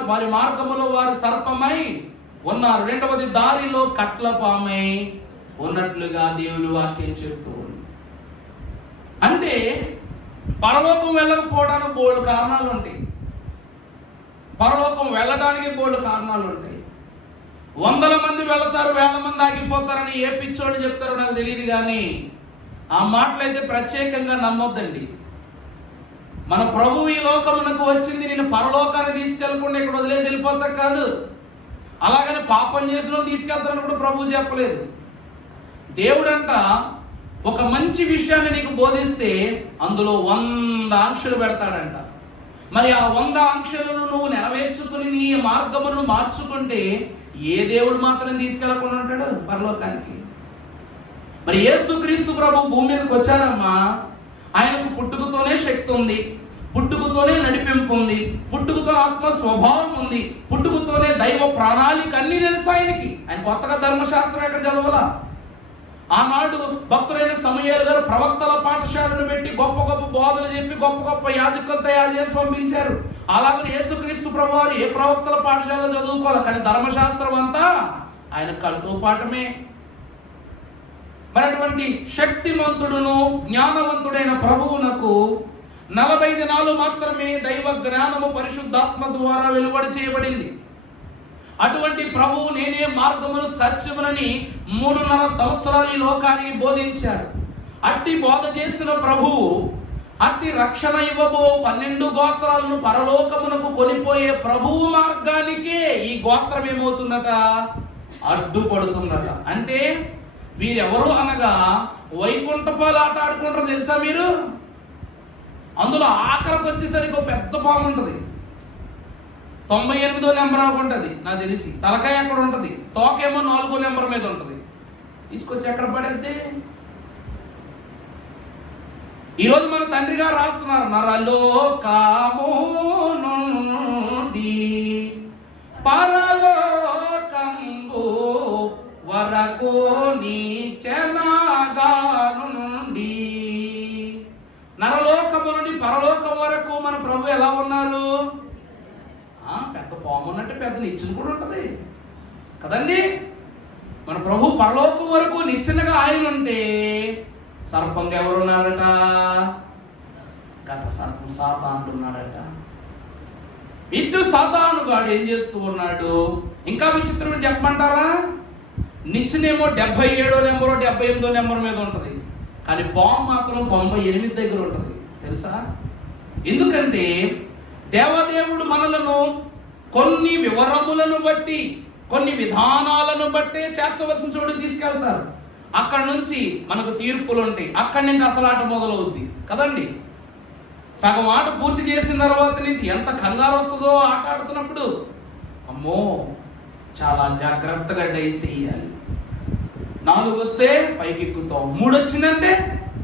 వారి మార్గములో వారు సర్పమై ఉన్నారు. రెండవది, దారిలో కట్ల పామై ఉన్నట్లుగా దేవుని వాక్యం చెప్తూ ఉంది. అంటే పరలోకం వెళ్ళకపోవడానికి బోల్డ్ కారణాలు ఉంటాయి, పరలోకం వెళ్ళడానికి బోల్డ్ కారణాలు ఉంటాయి. 100 మంది వెళతారు, 1000 మంది ఆగిపోతారని ఏ పిచ్చోళ్ళు చెప్తారో నాకు తెలియదు, కానీ ఆ మాటలు అయితే ప్రత్యేకంగా నమ్మొద్దండి. మన ప్రభు ఈ లోకమునకు వచ్చింది నిన్ను పరలోకాన్ని తీసుకెళ్లకుండా ఇక్కడ వదిలేసి వెళ్ళిపోతా కాదు. అలాగని పాపం చేసిన వాళ్ళు తీసుకెళ్తారని కూడా ప్రభు చెప్పలేదు. దేవుడంట ఒక మంచి విషయాన్ని నీకు బోధిస్తే అందులో 100 ఆంక్షలు పెడతాడంట. మరి ఆ 100 ఆంక్షలను నువ్వు నెరవేర్చుకుని నీ మార్గమును మార్చుకుంటే ఏ దేవుడు మాత్రం తీసుకెళ్లకుండా ఉంటాడు పరలోకానికి? మరి యేసుక్రీస్తు ప్రభు భూమి మీదకి వచ్చాడమ్మా. ఆయనకు పుట్టుకతోనే శక్తి ఉంది, పుట్టుకతోనే నడిపింపు ఉంది, పుట్టుకతో ఆత్మ స్వభావం ఉంది, పుట్టుకతోనే దైవ ప్రణాళిక అన్ని తెలుసు ఆయనకి. ఆయన కొత్తగా ధర్మశాస్త్రం ఎక్కడ చదవాలా? ఆనాడు భక్తులైన సమూయేలు గారు ప్రవక్తల పాఠశాలను పెట్టి గొప్ప గొప్ప బోధలు చెప్పి గొప్ప గొప్ప యాజకులు తయారు చేసి పంపించారు. అలాగే యేసుక్రీస్తు ప్రభు వారు ఏ ప్రవక్తల పాఠశాలలో చదువుకోవాలి, కానీ ధర్మశాస్త్రం అంతా ఆయన కంఠోపాఠమే. మరి అటువంటి శక్తిమంతుడును జ్ఞానవంతుడైన ప్రభువునకు 40 దినాలు మాత్రమే దైవ జ్ఞానము పరిశుద్ధాత్మ ద్వారా వెలువడి చేయబడింది. అటువంటి ప్రభువు నేనే మార్గమును సత్యమునని 3.5 సంవత్సరాలు ఈ లోకానికి బోధించారు. అట్టి బోధ చేసిన ప్రభువు అట్టి రక్షణ ఇవ్వబో 12 గోత్రాలను పరలోకమునకు కొనిపోయే ప్రభువు మార్గానికే ఈ గోత్రం ఏమవుతుందట? అడ్డుపడుతుందట. అంటే వీరెవరు అనగా వైకుంఠపాలు ఆట ఆడుకుంటారు తెలుసా మీరు? అందులో ఆఖరికి వచ్చేసరికి ఒక పెద్ద పాము ఉంటుంది, 98వ నెంబర్ అనుకుంటుంది నాకు తెలిసి. తలకాయ అక్కడ ఉంటుంది, తోకేమో 4వ నెంబర్ మీద ఉంటుంది. తీసుకొచ్చి ఎక్కడ పడేద్ది? ఈరోజు మన తండ్రి గారు రాస్తున్నారు, నరలోకము నుండి పరలోకంబు వరకు నీచనగా నుండి. నరలోకము నుండి పరలోకం వరకు మన ప్రభు ఎలా ఉన్నారు? పెద్ద పాము ఉన్నట్టు పెద్ద నిచ్చెన కూడా ఉంటది కదండి. మన ప్రభు పరలోకం వరకు నిచ్చెనగా ఆయన ఉంటే సర్పంగా ఎవరున్నారట? గత సర్పం సాతాను ఉన్నాడట. ఇటు సాతాను గాడు ఏం చేస్తూ ఉన్నాడు? ఇంకా విచిత్రం చెప్పమంటారా? నిచ్చెనేమో 77వ నెంబరు 78వ నెంబర్ మీద ఉంటది, కానీ పాము మాత్రం 98 దగ్గర ఉంటది. తెలుసా? ఎందుకంటే దేవదేవుడు మనలను కొన్ని వివరములను బట్టి, కొన్ని విధానాలను బట్టి చేర్చవలసిన చోటు తీసుకెళ్తారు. అక్కడి నుంచి మనకు తీర్పులు ఉంటాయి, అక్కడి నుంచి అసలు ఆట మొదలవుద్ది కదండి. సగం ఆట పూర్తి చేసిన తర్వాత నుంచి ఎంత కంగారు వస్తుందో ఆట ఆడుతున్నప్పుడు. అమ్మో, చాలా జాగ్రత్తగా డైస్ వేయాలి. 4 వస్తే పైకి ఎక్కుతాం, 3 వచ్చిందంటే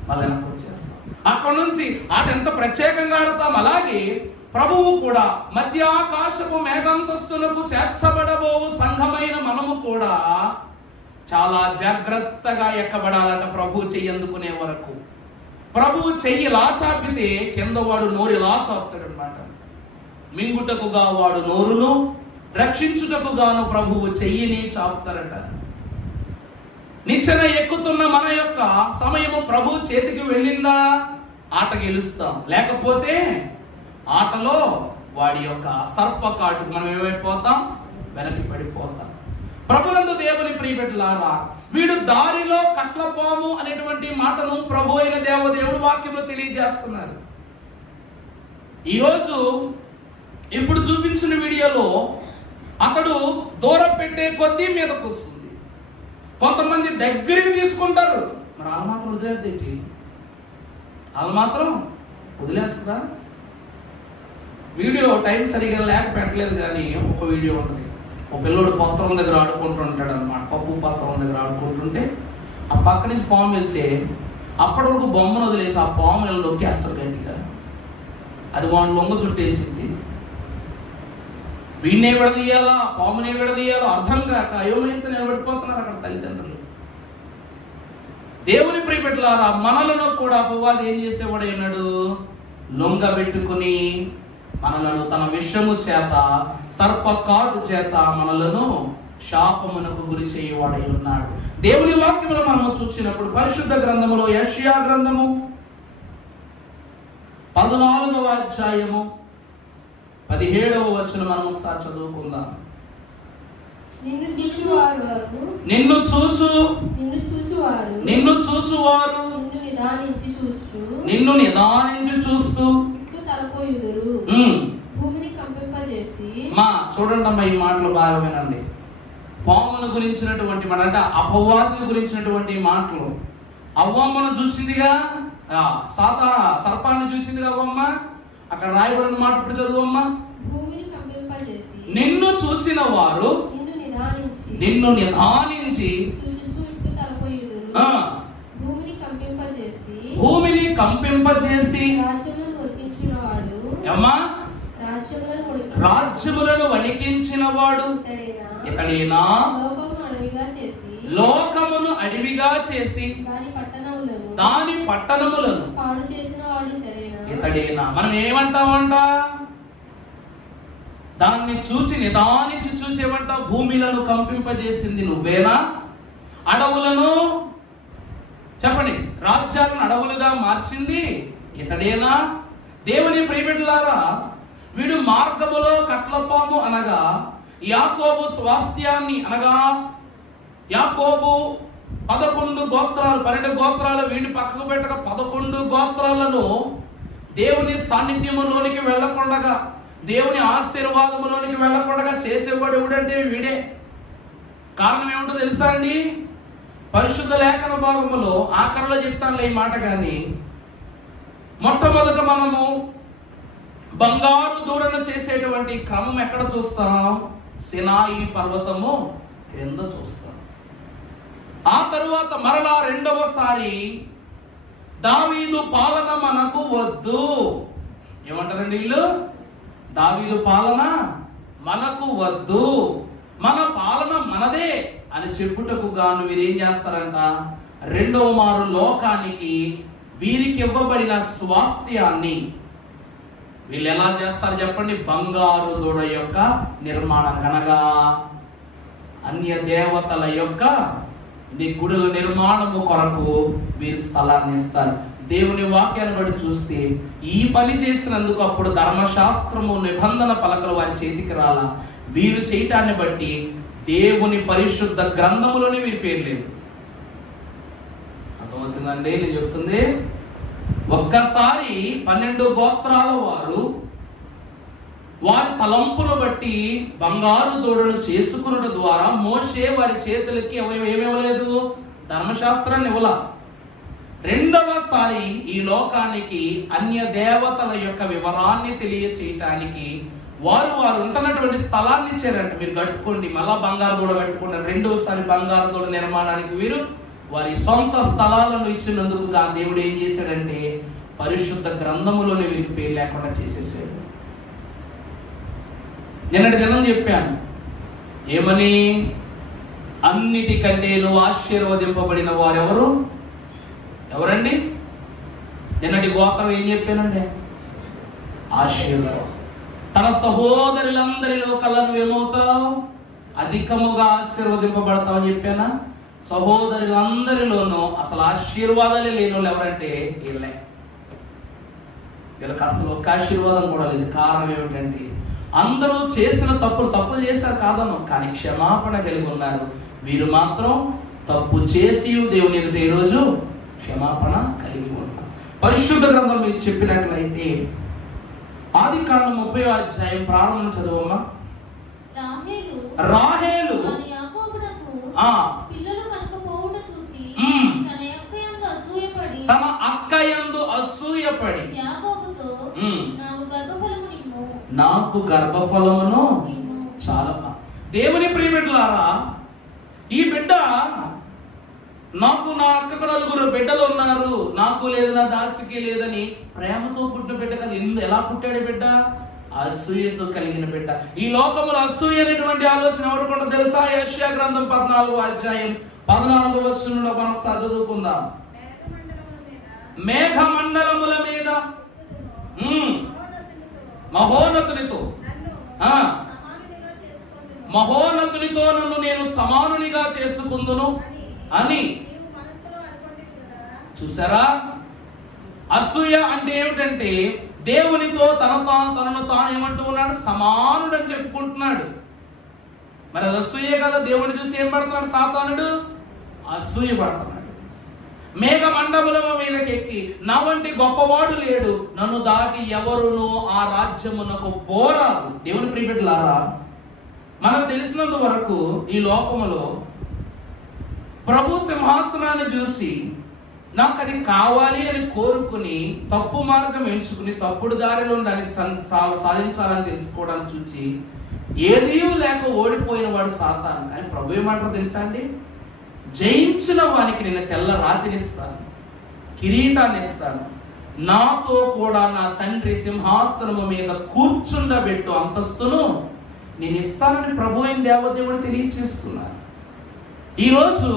మళ్ళీ వెనక్కి వచ్చేస్తాం. అక్కడ నుంచి ఆట ఎంత ప్రత్యేకంగా ఆడతాం. అలాగే ప్రభువు కూడా మధ్యాకాశపు మేఘంతస్తులకు చేర్చబడబోవు సంఘమైన మనము కూడా చాలా జాగ్రత్తగా ఎక్కబడాలంట. ప్రభువు చెయ్యి అందుకునే వరకు. ప్రభువు చెయ్యి లాచాపితే కింద వాడు నోరు ఇలా చాపుతాడు అనమాట. మింగుటకుగా వాడు నోరును, రక్షించుటకు గాను ప్రభువు చెయ్యిని చాపుతారట. నిచ్చెన ఎక్కుతున్న మన యొక్క సమయము ప్రభు చేతికి వెళ్ళిందా ఆట గెలుస్తాం, లేకపోతే ఆటలో వాడి యొక్క సర్పకాటు మనం ఏమైపోతాం? వెనక్కి పడిపోతాం. ప్రభునందు దేవుని ప్రియబిడ్డలారా, వీడు దారిలో కట్లపాము అనేటువంటి మాటను ప్రభు అయిన దేవదేవుడు వాక్యంలో తెలియజేస్తున్నారు. ఈరోజు ఇప్పుడు చూపించిన వీడియోలో అతడు దూరం పెట్టే కొద్దీ మీదకు వస్తుంది. కొంతమంది దగ్గరికి తీసుకుంటారు, మరి వాళ్ళు మాత్రం వదిలేదేంటి? వాళ్ళు మాత్రం వదిలేస్తుందా? వీడియో టైం సరిగా లేక పెట్టలేదు, కానీ ఒక వీడియో ఉంటుంది. ఒక పిల్లోడు పత్రం దగ్గర ఆడుకుంటుంటాడు అనమాట. పప్పు పత్రం దగ్గర ఆడుకుంటుంటే ఆ పక్క నుంచి పాము వెళ్తే అప్పటి వరకు బొమ్మను వదిలేసి ఆ పాము నొక్కేస్తాడు గట్టిగా. అది వాడిని లొంగ చుట్టేసింది. వీడినే విడదీయాలా, పామునే విడదీయాలో అర్థం కాక అయోమయంతో నిలబడిపోతున్నారు అక్కడ తల్లిదండ్రులు. దేవుని ప్రియబిడ్డలారా, మనలను కూడా అపవాది ఏం చేసేవాడు అన్నాడు? లొంగ పెట్టుకుని మనలను తన విషము చేత, సర్పకాటు చేత మనలను శాపమునకు గురి చేయవాడై ఉన్నాడు. దేవుని వాక్యములో మనము చూసినప్పుడు పరిశుద్ధ గ్రంథములో యెషయా గ్రంథము 14వ అధ్యాయము 17వ వచనం మనం ఒకసారి చదువుకుందాం. నిన్ను చూచువారు నిన్ను నిదానించి చూస్తూ భూమిని కంపింపజేసి. చూడండి అమ్మా, ఈ మాటలు బాగా వినండి. పామును గురించినటువంటి మాట, అంటే అపవాదిని గురించినటువంటి మాటలు. అవ్వమ్మను చూసిందిగా, సర్పాన్ని చూసిందిగా అవ్వమ్మ. అక్కడ రాయబడిన మాట ఇప్పుడు చదువమ్మా. భూమిని కంపింపజేసి నిన్ను చూచిన వారు నిన్ను నిదానించి భూమిని కంపింపజేసి రాజ్యములను వణికించిన వాడు ఇతడేనా? లోకమును అడవిగా చేసి దాని పట్టణములను ఇతడేనా? మనం ఏమంటామంట? దాన్ని చూచి నిదానించి చూసేమంట. భూమిలను కంపింపజేసింది నువ్వేనా? అడవులను, చెప్పండి, రాజ్యాలను అడవులుగా మార్చింది ఇతడేనా? దేవుని ప్రియబిడ్డలారా, వీడు మార్గములో కట్లపాము అనగా యాకోబు స్వాస్థ్యాన్ని, అనగా యాకోబు 11 గోత్రాలు 12 గోత్రాలు వీడిని పక్కకు పెట్టక 11 గోత్రాలను దేవుని సాన్నిధ్యములోనికి వెళ్ళకుండగా, దేవుని ఆశీర్వాదములోనికి వెళ్ళకుండా చేసేవాడు ఎవడంటే వీడే. కారణం ఏమిటో తెలుసా అండి? పరిశుద్ధ లేఖన భాగములో ఆఖరిలో చెప్తానులే ఈ మాట. కానీ మొట్టమొదట మనము బంగారు దూడను చేసేటువంటి క్రమం ఎక్కడ చూస్తాం? సినాయి పర్వతము క్రింద చూస్తాం. ఆ తరువాత మరలా రెండవసారి దావీదు పాలన మనకు వద్దు. ఏమంటారండి వీళ్ళు? దావీదు పాలన మనకు వద్దు, మన పాలన మనదే అని చెప్పుటకు గాను వీరేం చేస్తారంట? రెండవ మారు లోకానికి వీరికి ఇవ్వబడిన స్వాస్థ్యాన్ని వీళ్ళు ఎలా చేస్తారు చెప్పండి? బంగారు దూడ యొక్క నిర్మాణం కనగా అన్య దేవతల యొక్క గుడుల నిర్మాణము కొరకు వీరు స్థలాన్ని ఇస్తారు. దేవుని వాక్యాన్ని బట్టి చూస్తే ఈ పని చేసినందుకు అప్పుడు ధర్మశాస్త్రము నిబంధన పలకలు వారి చేతికి రాల. వీరు చేయటాన్ని బట్టి దేవుని పరిశుద్ధ గ్రంథములోనే వీరి పేరు లేదు. అర్థమవుతుందండి నేను చెప్తుంది? ఒక్కసారి 12 గోత్రాల వారు వారి తలంపును బట్టి బంగారు దూడను చేసుకున్న ద్వారా మోషే వారి చేతులకి ఏమివ్వలేదు? ధర్మశాస్త్రాన్ని ఇవ్వలా. రెండవసారి ఈ లోకానికి అన్య దేవతల యొక్క వివరాన్ని తెలియచేయటానికి వారు ఉంటున్నటువంటి స్థలాన్ని ఇచ్చారంట. మీరు కట్టుకోండి, మళ్ళా బంగారు దూడ కట్టుకుంటారు. రెండోసారి బంగారు దూడ నిర్మాణానికి వీరు వారి సొంత స్థలాలను ఇచ్చినందుకు దేవుడు ఏం చేశాడంటే పరిశుద్ధ గ్రంథములోనే వీరికి పేరు లేకుండా చేసేసాడు. నిన్నటి దినం చెప్పాను ఏమని? అన్నిటికంటే నువ్వు ఆశీర్వదింపబడిన వారెవరు? ఎవరండి? నిన్నటి గోత్రం ఏం చెప్పానండి? ఆశీర్వాదం. తన సహోదరులందరిలో కల్లా నువ్వేమవుతావు? అధికముగా ఆశీర్వదింపబడతావు అని చెప్పానా? సహోదరులందరిలోనూ అసలు ఆశీర్వాదాలే లేని వాళ్ళు ఎవరంటే వీళ్ళే. వీళ్ళకి అసలు ఒక్క ఆశీర్వాదం కూడా లేదు. కారణం ఏమిటంటే అందరూ చేసిన తప్పులు చేశారు కాదను, కానీ క్షమాపణ కలిగి ఉన్నారు. వీరు మాత్రం తప్పు చేసి దేవుని ఎదుట ఈ రోజు క్షమాపణ కలిగి ఉన్నారు. పరిశుద్ధ గ్రంథం మీకు చెప్పినట్లయితే ఆదికాండం 30వ అధ్యాయం ప్రారంభం చదువమ్మా. రాహేలు తన అక్కయందు అసూయపడి నాకు గర్భఫలమును చాలా. దేవుని ప్రియబిడ్డలారా, ఈ బిడ్డ నాకు నా అక్కకు 4 బిడ్డలు ఉన్నారు, నాకు లేదు నా దాసికి లేదని ప్రేమతో పుట్టిన బిడ్డ కదా. ఎలా పుట్టాడు బిడ్డ? అసూయతో కలిగిన బిడ్డ. ఈ లోకములో అసూయ అనేటువంటి ఆలోచన ఎవరికొండ తెలుసా? యెషయా గ్రంథం 14వ అధ్యాయం 14వ వచనంలో మనం చదువుకుందాం. మేఘమండలముల మీద మహోన్నతునితో నన్ను నేను సమానునిగా చేసుకుందును అని. చూసారా? అసూయ అంటే ఏమిటంటే దేవునితో తనను తాను ఏమంటూ ఉన్నాడు? సమానుడు అని చెప్పుకుంటున్నాడు. మరి అది అసూయే కదా. దేవుని చూసి ఏం పడుతున్నాడు సాతానుడు? అసూయ పడుతున్నాడు. మేఘ మండలముల మీదకి ఎక్కి నా వంటి గొప్పవాడు లేడు, నన్ను దాటి ఎవరునూ ఆ రాజ్యమునకు పోరాదు. దేవుని ప్రియబిడ్డలారా, మనకు తెలిసినంత వరకు ఈ లోకములో ప్రభు సింహాసనాన్ని చూసి నాకు అది కావాలి అని కోరుకుని తప్పు మార్గం ఎంచుకుని తప్పుడు దారిలో దానికి సాధించాలని తెలుసుకోవడానికి చూసి ఏదీ లేక ఓడిపోయిన వాడు సాతాను. కానీ ప్రభు ఏమంటారో తెలుసా అండి? జయించిన వానికి నేను తెల్ల రాతినిస్తాను, కిరీటాన్ని ఇస్తాను, నాతో కూడా నా తండ్రి సింహాసనము మీద కూర్చుండబెట్టు అంతస్తును నేను ఇస్తానని ప్రభు అయిన దేవదేవుడు తెలియచేస్తున్నారు. ఈరోజు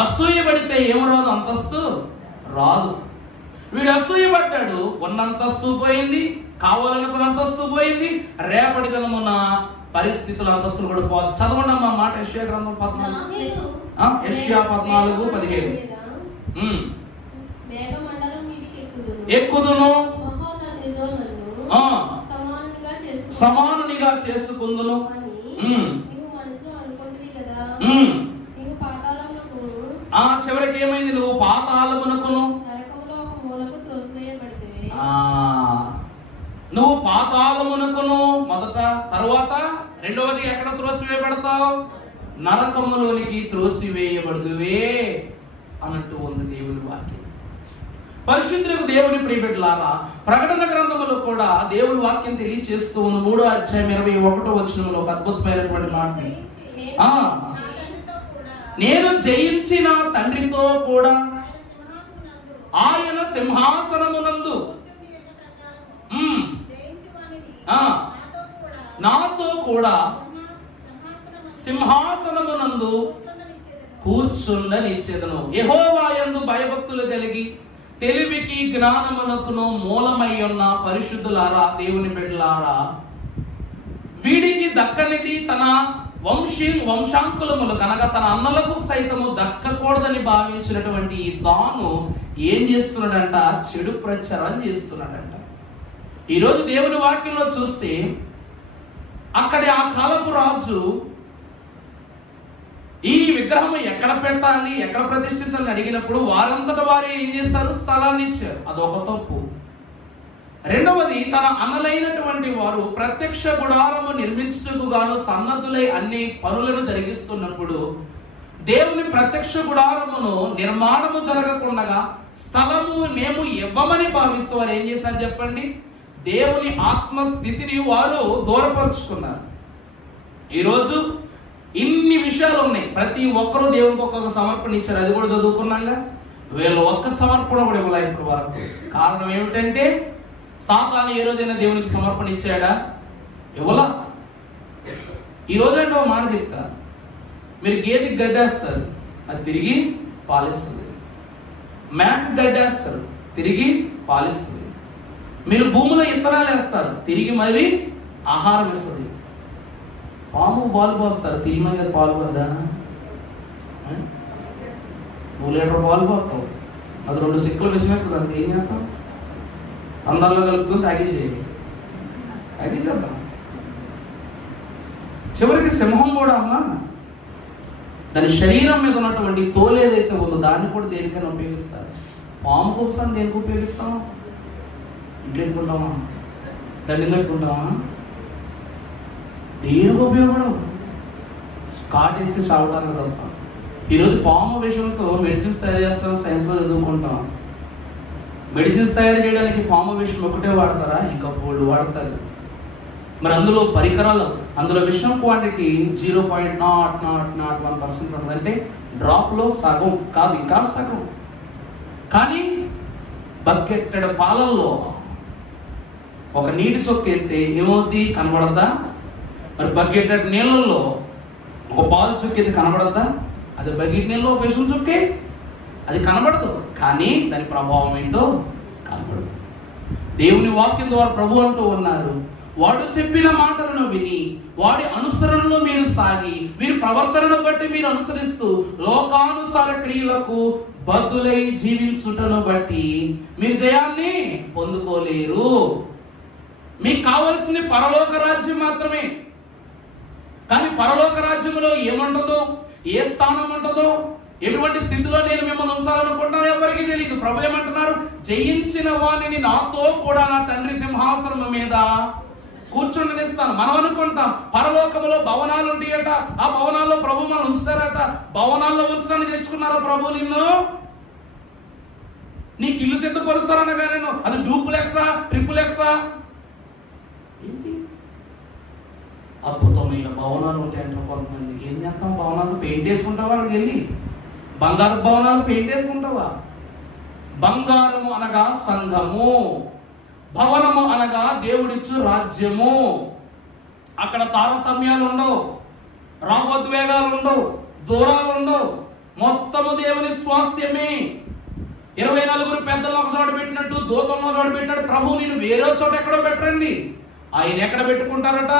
అసూయ పడితే ఏమరాదు? అంతస్తు రాదు. వీడు అసూయ పడ్డాడు, ఉన్న అంతస్తు పోయింది, కావాలనుకున్న అంతస్తు పోయింది. రేపటి దినమున పరిస్థితుల అంతస్తులు కూడా పోదు. చదవండి అమ్మా మాట. యెషయా గ్రంథం 14, యెషయా 14:15. ఎక్కుదును, సమానునిగా చేసుకుందును. చివరికి ఏమైంది? నువ్వు పాతాళమునకును, నువ్వు పాతాళమునకును మొదట, తర్వాత రెండవది ఎక్కడ త్రోసివేయబడతావు? నరకములోనికి త్రోసివేయబడుదువే అన్నట్టు ఉంది దేవుని వాక్యం. పరిశుద్ధులకు దేవుని ప్రియబిడ్డలారా, ప్రకటన గ్రంథములో కూడా దేవుని వాక్యం తెలియజేస్తూ ఉంది. 3వ అధ్యాయం 21వ వచనంలో ఒక అద్భుతమైనటువంటి మాట. నేను జయించిన తండ్రితో కూడా ఆయన సింహాసనమునందు నాతో కూడా సింహాసనమునందు కూర్చుండనిచ్చేదను. యెహోవా యందు భయభక్తులు కలిగి తెలివికి జ్ఞానమునకును మూలమై ఉన్న పరిశుద్ధులారా, దేవుని బిడ్డలారా, వీడికి దక్కనిది తన వంశాంకులములు కనుక తన అన్నలకు సైతము దక్కకూడదని భావించినటువంటి ఈ దాను ఏం చేస్తున్నాడంట? చెడు ప్రచారం చేస్తున్నాడంట. ఈరోజు దేవుని వాక్యంలో చూస్తే అక్కడి ఆ కాలపు రాజు ఈ విగ్రహం ఎక్కడ పెట్టాలి, ఎక్కడ ప్రతిష్ఠించాలని అడిగినప్పుడు వారంతట వారే ఏం చేశారు? స్థలాన్ని ఇచ్చారు. అదొక తప్పు. రెండవది, తన అన్నలైనటువంటి వారు ప్రత్యక్ష గుడారము నిర్మించుటకు గాను సన్నద్ధులై అన్ని పనులను జరిగిస్తున్నప్పుడు దేవుని ప్రత్యక్ష గుడారమును నిర్మాణము జరగకుండా స్థలము మేము ఇవ్వమని భావిస్తూ వారు ఏం చేశారు చెప్పండి? దేవుని ఆత్మస్థితిని వారు దూరపరుచుకున్నారు. ఈరోజు ఇన్ని విషయాలు ఉన్నాయి. ప్రతి ఒక్కరూ దేవునికి ఒక్కొక్క సమర్పణ ఇచ్చారు. అది కూడా చదువుకున్నాగా. వీళ్ళు ఒక్క సమర్పణ కూడా ఇవ్వలే ఇప్పటి వరకు. కారణం ఏమిటంటే సాతాను ఏ రోజైనా దేవునికి సమర్పణ ఇచ్చాడా? ఇవ్వలా. ఈ రోజంటే ఒక మాట చెప్తా, మీరు గేదెకి గడ్డేస్తారు, అది తిరిగి పాలిస్తుంది. మేక గడ్డేస్తారు, తిరిగి పాలిస్తుంది. మీరు భూమిలో ఇత్తనాలు వేస్తారు, తిరిగి మరి ఆహారం ఇస్తుంది. పాము పాలు పోస్తారు, తిరిగి గారు పాలు పోద్దా? 2 లీటర్ పాలు పోతావు, అది 2 సిక్కులు వేసినప్పుడు అంత ఏం చేస్తాం? అందరిలో కలుపుకుని తాగేసేద్దాం. చివరికి సింహం కూడా అమ్మా దాని శరీరం మీద ఉన్నటువంటి తోలు ఏదైతే ఉందో దాన్ని కూడా దేనికైనా ఉపయోగిస్తారు. పాము కుప్సాన్ని దేనికి ఉపయోగిస్తాం? ఇంట్లో పెట్టుకుంటామా? దండి కట్టుకుంటామా? దేనికి ఉపయోగపడవు, కాటేస్తే చావడానికి తప్ప. ఈరోజు పాము విషయంతో మెడిసిన్స్ తయారు చేస్తాం, సైన్స్లో చదువుకుంటాం. మెడిసిన్స్ తయారు చేయడానికి పాము విషం ఒకటే వాడతారా? ఇంకా 4 వాడతారు. మరి అందులో పరికరాలు, అందులో విషం క్వాంటిటీ 0.0001% ఉంటుంది. అంటే డ్రాప్లో సగం కాదు, ఇంకా సగం. కానీ బకెట్టెడ్ పాలల్లో ఒక నీటి చొక్క ఎత్తే ఏమవుద్ది? కనబడద్దా? మరి బకెట్టెడ్ నీళ్ళల్లో ఒక పాలు చొక్క ఎత్తి కనబడద్దా? అది బకెట్ నీళ్ళలో విషం చొక్కే, అది కనబడదు. కానీ దాని ప్రభావం ఏంటో కనబడదు. దేవుని వాక్యం ద్వారా ప్రభు అంటూ ఉన్నారు, వాడు చెప్పిన మాటలను విని వాడి అనుసరణలో మీరు సాగి మీరు ప్రవర్తనను బట్టి మీరు అనుసరిస్తూ లోకానుసార క్రియలకు బద్దులై జీవించుటను బట్టి మీరు జయాన్ని పొందుకోలేరు. మీకు కావలసింది పరలోక రాజ్యం మాత్రమే. కానీ పరలోక రాజ్యంలో ఏముంటుందో, ఏ స్థానం ఉంటుందో, ఎటువంటి స్థితిలో నేను మిమ్మల్ని ఉంచాలనుకుంటున్నా ఎవరికి తెలియదు. ప్రభు ఏమంటున్నారు? జయించిన వాణిని నాతో కూడా నా తండ్రి సింహాసనం మీద కూర్చుండనిస్తాను. మనం అనుకుంటాం పరలోకములో భవనాలు ఉంటాయట, ఆ భవనాల్లో ప్రభు మనం ఉంచుతారట. భవనాల్లో ఉంచడానికి తెచ్చుకున్నారా ప్రభు నిన్ను? నీకు ఇల్లు సిద్ధపరుస్తారనగా నేను అది డూప్లెక్సా, ట్రిపులెక్సా ఏంటి? అద్భుతమైన భవనాలు ఉంటాయంట. కొంతమందికి ఏం చేస్తాం? భవనాలు పెయింట్ వేసుకుంటావా? అక్కడికి వెళ్ళి బంగారు భవనాలు పెయింట్ వేసుకుంటావా? బంగారము అనగా సంఘము, భవనము అనగా దేవుడిచ్చు రాజ్యము. అక్కడ తారతమ్యాలు ఉండవు, రాగోద్వేగాలు ఉండవు, దూరాలు ఉండవు. మొత్తము దేవుని స్వాస్థ్యమే. 24 పెద్దలను ఒక చోట పెట్టినట్టు దూతలను చోట పెట్టినట్టు ప్రభు నేను వేరే చోట ఎక్కడో పెట్టండి. ఆయన ఎక్కడ పెట్టుకుంటారట?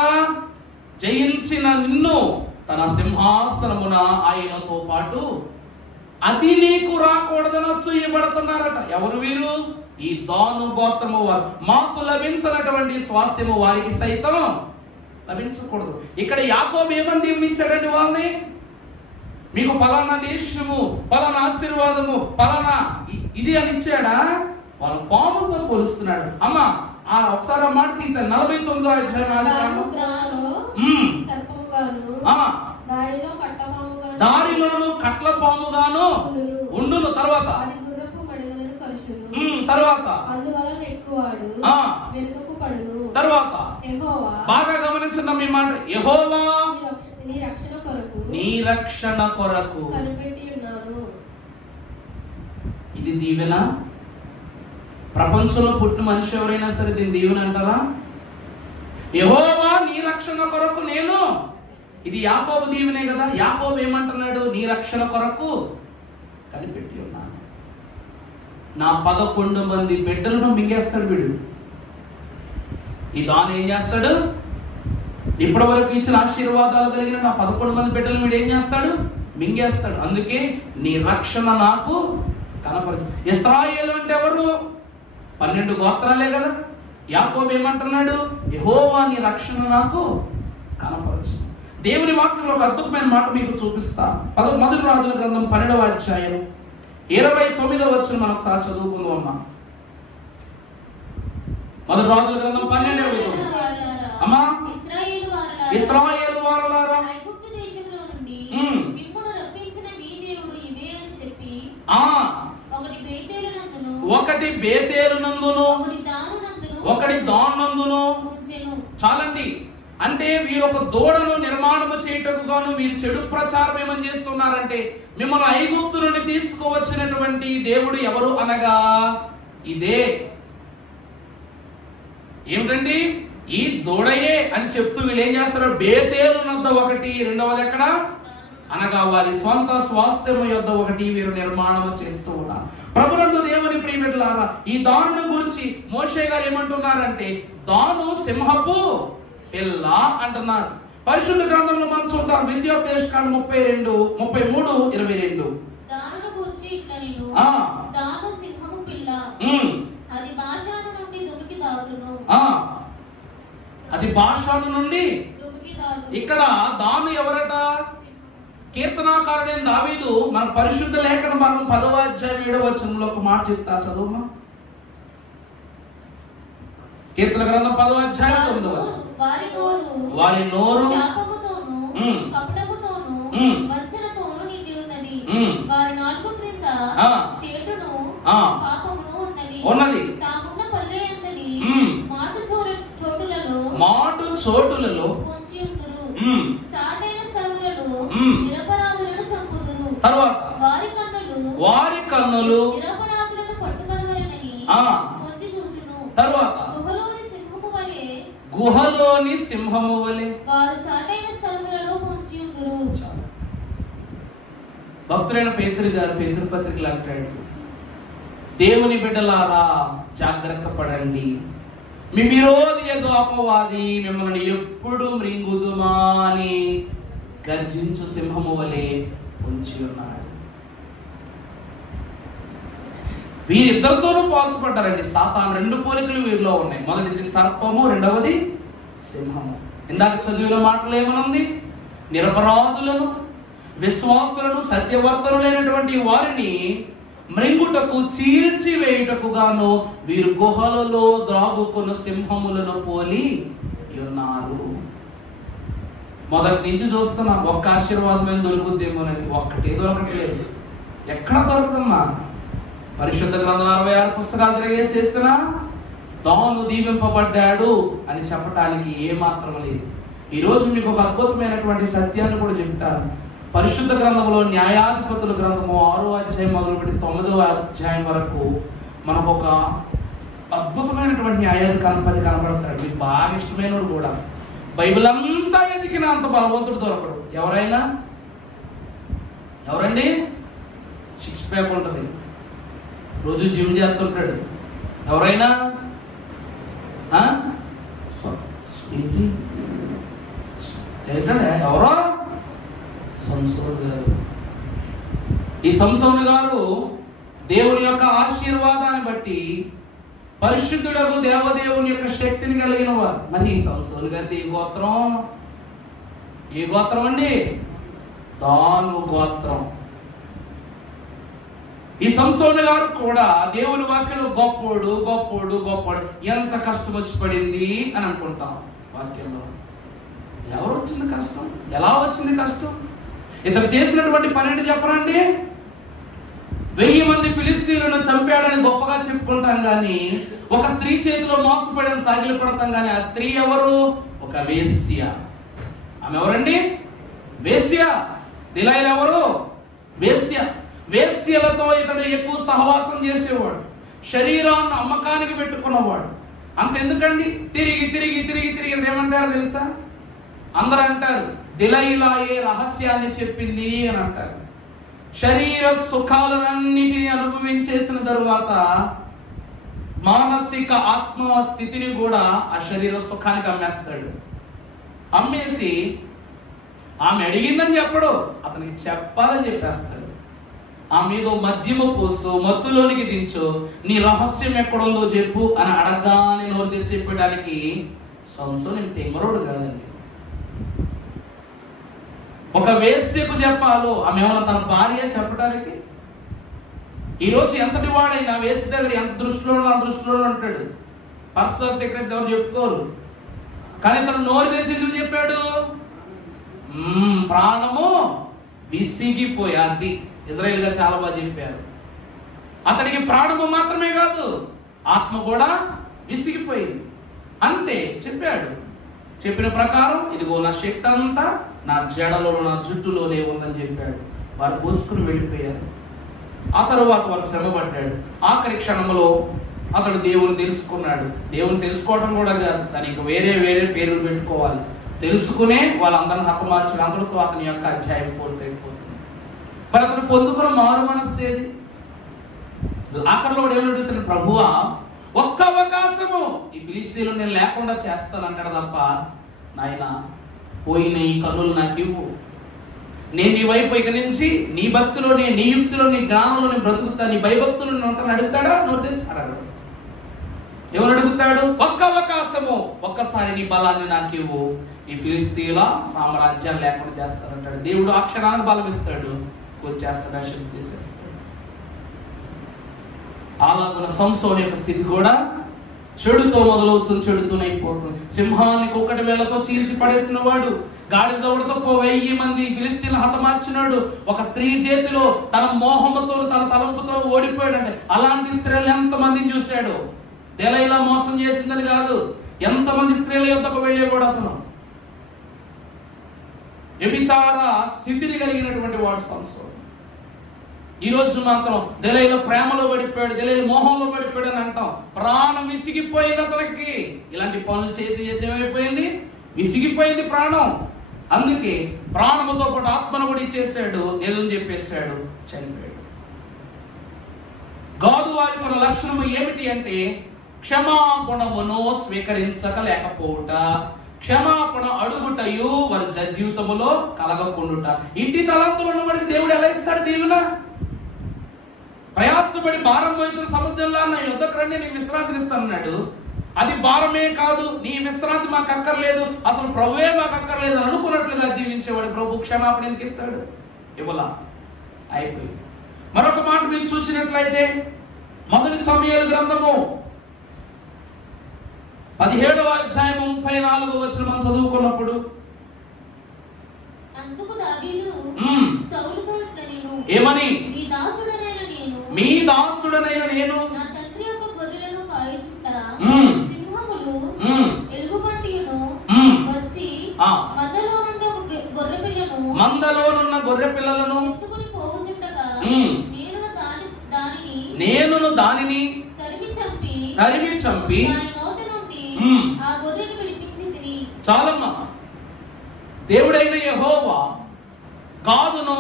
జయించిన నిన్ను తన సింహాసనమున ఆయనతో పాటు అది నీకు రాకూడదని అసూయపడుతున్నారట. ఎవరు వీరు? ఈ దాను గోత్రము వారు. మాకు లభించినటువంటి స్వాస్థ్యము వారికి సైతం లభించకూడదు. ఇక్కడ యాకోబు ఏమని దీవించాడండి వాళ్ళని? మీకు పలానా దేశము, పలానా ఆశీర్వాదము, పలానా ఇది అని ఇచ్చాడా? వాళ్ళ పాముతో పోలుస్తున్నాడు. అమ్మా ఒకసారి ఆ మాట తీత 49వ అధ్యాయం దారిలోను కట్ల పాముగాను ఉండును. తర్వాత తర్వాత బాగా గమనించండి మీ మాట. యెహోవా నీ రక్షణ కొరకు. ఇది దీవెన, ప్రపంచంలో పుట్టిన మనిషి ఎవరైనా సరే దీన్ని దేవుని అంటారా? యెహోవా నీ రక్షణ కొరకు నేను, ఇది యాకోబు దీవెనే కదా. యాకోబు ఏమంటున్నాడు? నీ రక్షణ కొరకు కనిపెట్టి ఉన్నాను. నా 11 మంది బిడ్డలను మింగేస్తాడు వీడు. ఈ దాని ఏం చేస్తాడు? ఇప్పటి వరకు ఇచ్చిన ఆశీర్వాదాలు కలిగిన నా 11 మంది బిడ్డలను వీడు ఏం చేస్తాడు? మింగేస్తాడు. అందుకే నీ రక్షణ నాకు కనపరచు. ఇశ్రాయేలు అంటే ఎవరు? 12 గోత్రాలే కదా. యాకోబు ఏమంటున్నాడు? యెహోవా నీ రక్షణ నాకు కనపరచు. దేవుని వాక్యంలో ఒక అద్భుతమైన మాట మీకు చూపిస్తా. మొదటి రాజుల గ్రంథం 12వ అధ్యాయం 29వ వచనం మనం ఒకసారి చదువుకుందాం అమ్మా. మొదటి రాజుల గ్రంథం 12వ అమ్మా. ఇశ్రాయేలు వారలారా, ఐగుప్తు దేశంలో నుండి మిమ్మును రప్పించిన మీ దేవుడు ఇవే అని చెప్పి, ఒకటి బేతేలునందును ఒకటి దానునందును ఉంచెను. చాలండి. అంటే వీరు ఒక దూడను నిర్మాణము చేయటకు గాను వీరు చెడు ప్రచారం ఏమని చేస్తున్నారంటే, మిమ్మల్ని ఐగుప్తు నుండి తీసుకువచ్చినటువంటి దేవుడు ఎవరు అనగా ఇదే. ఏమిటండి? ఈ దూడయే అని చెప్తూ వీళ్ళు ఏం చేస్తారు? బేతేలు నద్ద ఒకటి, రెండవది ఎక్కడ అనగా వారి స్వంత స్వాస్థ్యము యొద్ద ఒకటి వీరు నిర్మాణం చేస్తూ ఉన్నారు. ప్రభునందు దేవుని ప్రియమిత్రులారా, ఈ దానుని గురించి మోషే గారు ఏమంటున్నారంటే, దాను సింహపు పిల్ల అంటున్నారు. పరిశుద్ధ గ్రంథంలో మనం చూద్దాం. ద్వితీయోపదేశకాండం 33:22. దానుని గురించి ఇట్లా నేను, దాను సింహపు పిల్ల, అది బాషాను నుండి దుమికి దాటును. అది బాషాను నుండి ఇక్కడ దాను ఎవరట? కీర్తనాకారుడైన దావీదు మన పరిశుద్ధ లేఖన భాగం 10వ అధ్యాయం 7వ వచనంలో ఒక మాట చెప్తా, చదువుమా. కీర్తన గ్రంథం 10వ అధ్యాయం 9వ వచనం. వారి నోరు శాపముతోను కపటముతోను వంచనతోను నిండి ఉన్నది. వారి నాలుగు క్రింద చేటును పాపమును ఉన్నది. తామున్న పల్లెయందలి మాటు చోటులలో పొంచియుందురు. చాటైన స్థలములలో నిరపరాధులను చంపుదురు. తర్వాత వారి కన్నులు నిరపరాధులను పట్టుకొనవలెనని పొంచి చూచును. తర్వాత గుహలోని సింహము వలె వారు చాటైన స్థలములలో పొంచియుందురు. భక్తులైన పేతురు గారు పేతురు పత్రికలు అంటాడు, దేవుని బిడ్డలారా జాగ్రత్త పడండి, మీ విరోధి యగు అపవాది మిమ్మల్ని ఎప్పుడు మృంగుదుమా అని గర్జించు సింహము వలె పొంచి ఉన్నాడు. వీరిద్దరితోనూ పోల్చబడ్డారండి. సాతాను 2 పోలికలు వీరిలో ఉన్నాయి. మొదటిది సర్పము, రెండవది సింహము. ఇందాక చదివిన మాటలు ఏమనుంది? నిరపరాధులను, విశ్వాసులను, సత్యవర్తనులైనటువంటి వారిని మృంగుటకు, చీల్చివేయుటకు గాను వీరు గుహలలో ద్రాగుకున్న సింహములను పోలి ఉన్నారు. మొదటి నుంచి చూస్తున్నాం, ఒక్క ఆశీర్వాదమైన దొరుకుద్దేమోనని. ఒక్కటే దొరకట్లేదు. ఎక్కడ దొరకదమ్మా? పరిశుద్ధ గ్రంథం 66 పుస్తకాలు తిరిగేసేస్తున్నా దాను దీవింపబడ్డాడు అని చెప్పడానికి ఏమాత్రం లేదు. ఈరోజు మీకు ఒక అద్భుతమైనటువంటి సత్యాన్ని కూడా చెప్తాను. పరిశుద్ధ గ్రంథంలో న్యాయాధిపతుల గ్రంథము 6వ అధ్యాయం మొదలుపెట్టి 9వ అధ్యాయం వరకు మనకు ఒక అద్భుతమైనటువంటి న్యాయాధిపతి కనబడతాడు. మీకు బాగా ఇష్టమైనడు కూడా. బైబిల్ అంతా ఎదికిన అంత బలవంతుడు దొరకడు. ఎవరండి? 6 ప్యాక్ ఉంటుంది, రోజు జిమ్ చేస్తుంటాడు. ఎవరైనా ఎవరో సంసోను గారు. ఈ సంసోను గారు దేవుని యొక్క ఆశీర్వాదాన్ని బట్టి పరిశుద్ధుడకు దేవదేవుని యొక్క శక్తిని కలిగిన వారు. మరి ఈ సంసోను గారిది ఏ గోత్రం అండి? దాను గోత్రం. ఈ సంసోను గారు కూడా దేవుని వాక్యంలో గొప్పోడు ఎంత కష్టం వచ్చి పడింది అని అనుకుంటాం. వాక్యంలో ఎవరు వచ్చింది కష్టం? ఎలా వచ్చింది కష్టం? ఇతను చేసినటువంటి పని ఏంటి చెప్పరండి? 1000 మంది ఫిలిస్తీన్లను చంపాడని గొప్పగా చెప్పుకుంటాం కానీ, ఒక స్త్రీ చేతిలో మోసపడిన సాగిలి పడతాం కానీ, ఆ స్త్రీ ఎవరు? ఒక వేశ్య. ఆమె ఎవరండి? వేశ్య. దిలైలా ఎవరు? వేశ్య. వేశ్యలతో ఇతడు ఎక్కువ సహవాసం చేసేవాడు. శరీరాన్ని అమ్మకానికి పెట్టుకున్నవాడు. అంతెందుకండి, తిరిగి తిరిగి తిరిగి తిరిగి ఏమంటారో తెలుసా? అందరూ అంటారు దెలయిలాయే రహస్యాన్ని చెప్పింది అని అంటారు. శరీర సుఖాలన్నిటిని అనుభవించేసిన తరువాత మానసిక ఆత్మ స్థితిని కూడా ఆ శరీర సుఖానికి అమ్మేస్తాడు. అమ్మేసి ఆమె అడిగిందని చెప్పడు, అతనికి చెప్పాలని చెప్పేస్తాడు. ఆ మీద మద్యము పోసు, మత్తులోనికి దించు, నీ రహస్యం ఎక్కడుందో చెప్పు అని అడగానే నోరు తెరిచి చెప్పడానికి సంసోను నేను తెంగరోడు కాదండి. ఒక వేశ్యకు చెప్పాలో ఆమె ఏమన్నా తన భార్య చెప్పడానికి? ఈరోజు ఎంతటి వాడైనా వేశ్య దగ్గర ఎంత దృష్టిలో ఆ దృష్టిలో ఉంటాడు. పర్సనల్ సీక్రెట్స్ ఎవరు చెప్పుకోరు. కానీ తను నోరు తెరిచి ఎందుకు చెప్పాడు? ప్రాణము విసిగిపోయాది. ఇజ్రాయేల్ గారు చాలా బాగా చెప్పారు. అతనికి ప్రాణము మాత్రమే కాదు, ఆత్మ కూడా విసిగిపోయింది. అంతే చెప్పాడు. చెప్పిన ప్రకారం ఇదిగో నా శక్తి అంతా నా జడలో నా జుట్టులోనే ఉందని చెప్పాడు. వారు పోసుకుని వెళ్ళిపోయారు. ఆ తరువాత వారు శ్రమపడ్డాడు. ఆఖరి క్షణంలో అతడు దేవుని తెలుసుకున్నాడు. దేవుని తెలుసుకోవడం కూడా కాదు, దానికి వేరే వేరే పేర్లు పెట్టుకోవాలి. తెలుసుకునే వాళ్ళందరిని హతమార్చిన అందరితో అతని యొక్క అధ్యాయం పూర్తయిపోతుంది. మరి అతను పొందుకున్న మారు మనస్సు ఏది? ఆఖరిలో ఏమని అడుగుతాడు? ప్రభువా, ఒక్క అవకాశము ఈ ఫిలిష్తీయులు నేను లేకుండా చేస్తానంటాడు తప్ప, నాయన పోయిన ఈ కన్నులు నాకు ఇవ్వు, నేను నీ వైపు ఇక నుంచి నీ భక్తిలోని నీ యుక్తిలో నీ జ్ఞానంలో నేను బ్రతుకుతా, నీ భయభక్తులు ఉంటాను అడుగుతాడా? నోరు తెరిచి అడగడు. ఎవరు అడుగుతాడు? ఒక్క అవకాశము, ఒక్కసారి నీ బలాన్ని నాకు ఇవ్వు, ఈ ఫిలిష్తీయుల సామ్రాజ్యాన్ని లేకుండా చేస్తానంటాడు. దేవుడు ఆ క్షణానికి బలం ఇస్తాడు, కూల్చేస్తాడు, అశుద్ధి చేసేస్తాడు. అలాగున్న సంసోను యొక్క స్థితి కూడా చెడుతో మొదలవుతుంది, చెడుతూనే అయిపోతుంది. సింహాన్ని కుక్కటి వేళ్లతో చీల్చి పడేసిన వాడు, గాడి దౌడతో 1000 మంది ఫిలిష్తీయులను హతమార్చినాడు. ఒక స్త్రీ చేతిలో తన మోహముతో తన తలంపుతో ఓడిపోయాడండి. అలాంటి స్త్రీలు ఎంతమందిని చూశాడు? దెలయిలా మోసం చేసిందని కాదు, ఎంతమంది స్త్రీల యొద్దకు వెళ్ళేవాడు అతను. వ్యభిచార స్థితిని కలిగినటువంటి వాడు సంసోను. ఈ రోజు మాత్రం దెలయిలా ప్రేమలో పడిపోయాడు, దెలయిలా మోహంలో పడిపోయాడు అని అంటాం. ప్రాణం విసిగిపోయింది అతనికి. ఇలాంటి పనులు చేసి చేసి ఏమైపోయింది? విసిగిపోయింది ప్రాణం. అందుకే ప్రాణముతో పాటు ఆత్మను కూడా ఇచ్చేసాడు, ఏదని చెప్పేశాడు, చనిపోయాడు. గాదు వారి కొన్న లక్షణము ఏమిటి అంటే క్షమాపణమును స్వీకరించకలేకపోవుట, క్షమాపణ అడుగుటయు వారి జీవితములో కలగకుండుట. ఇంటి తలంతులను వాడికి దేవుడు ఎలా ఇస్తాడు దీవెన? ప్రయాసపడి భారం మోయించిన సముద్రంలో నా యుద్ధకు రండి, నీకు విశ్రాంతిని ఇస్తానన్నాడు. అది భారమే కాదు, నీ విశ్రాంతి మాకు అక్కర్లేదు, అసలు ప్రభువే మాకు అక్కర్లేదు అని అనుకున్నట్లుగా జీవించేవాడు ప్రభు క్షమాపణ ఎందుకు ఇస్తాడు? ఇవ్వలా, అయిపోయింది. మరొక మాట మీరు చూసినట్లయితే మొదటి సమూయేలు గ్రంథము 17వ అధ్యాయం 34వ వచనం మనం చదువుకున్నప్పుడు అందుకు దావీదు సౌలుతో ఇట్లనెను, ఏమని? మీ దాసుడనైన నేను నా తండ్రి యొక్క గొర్రెలను కాయుచుంట సింహములు ఎలుగుబంటియును వచ్చి మందలోనున్న గొర్రె పిల్లలను ఎత్తుకుని పోవుచుండగా నేను దానిని తరిమి చంపి నోటి నుండి ఆ గొర్రెను విడిపించి తిని. చాలమ్మా, దేవుడైన యెహోవా గాదును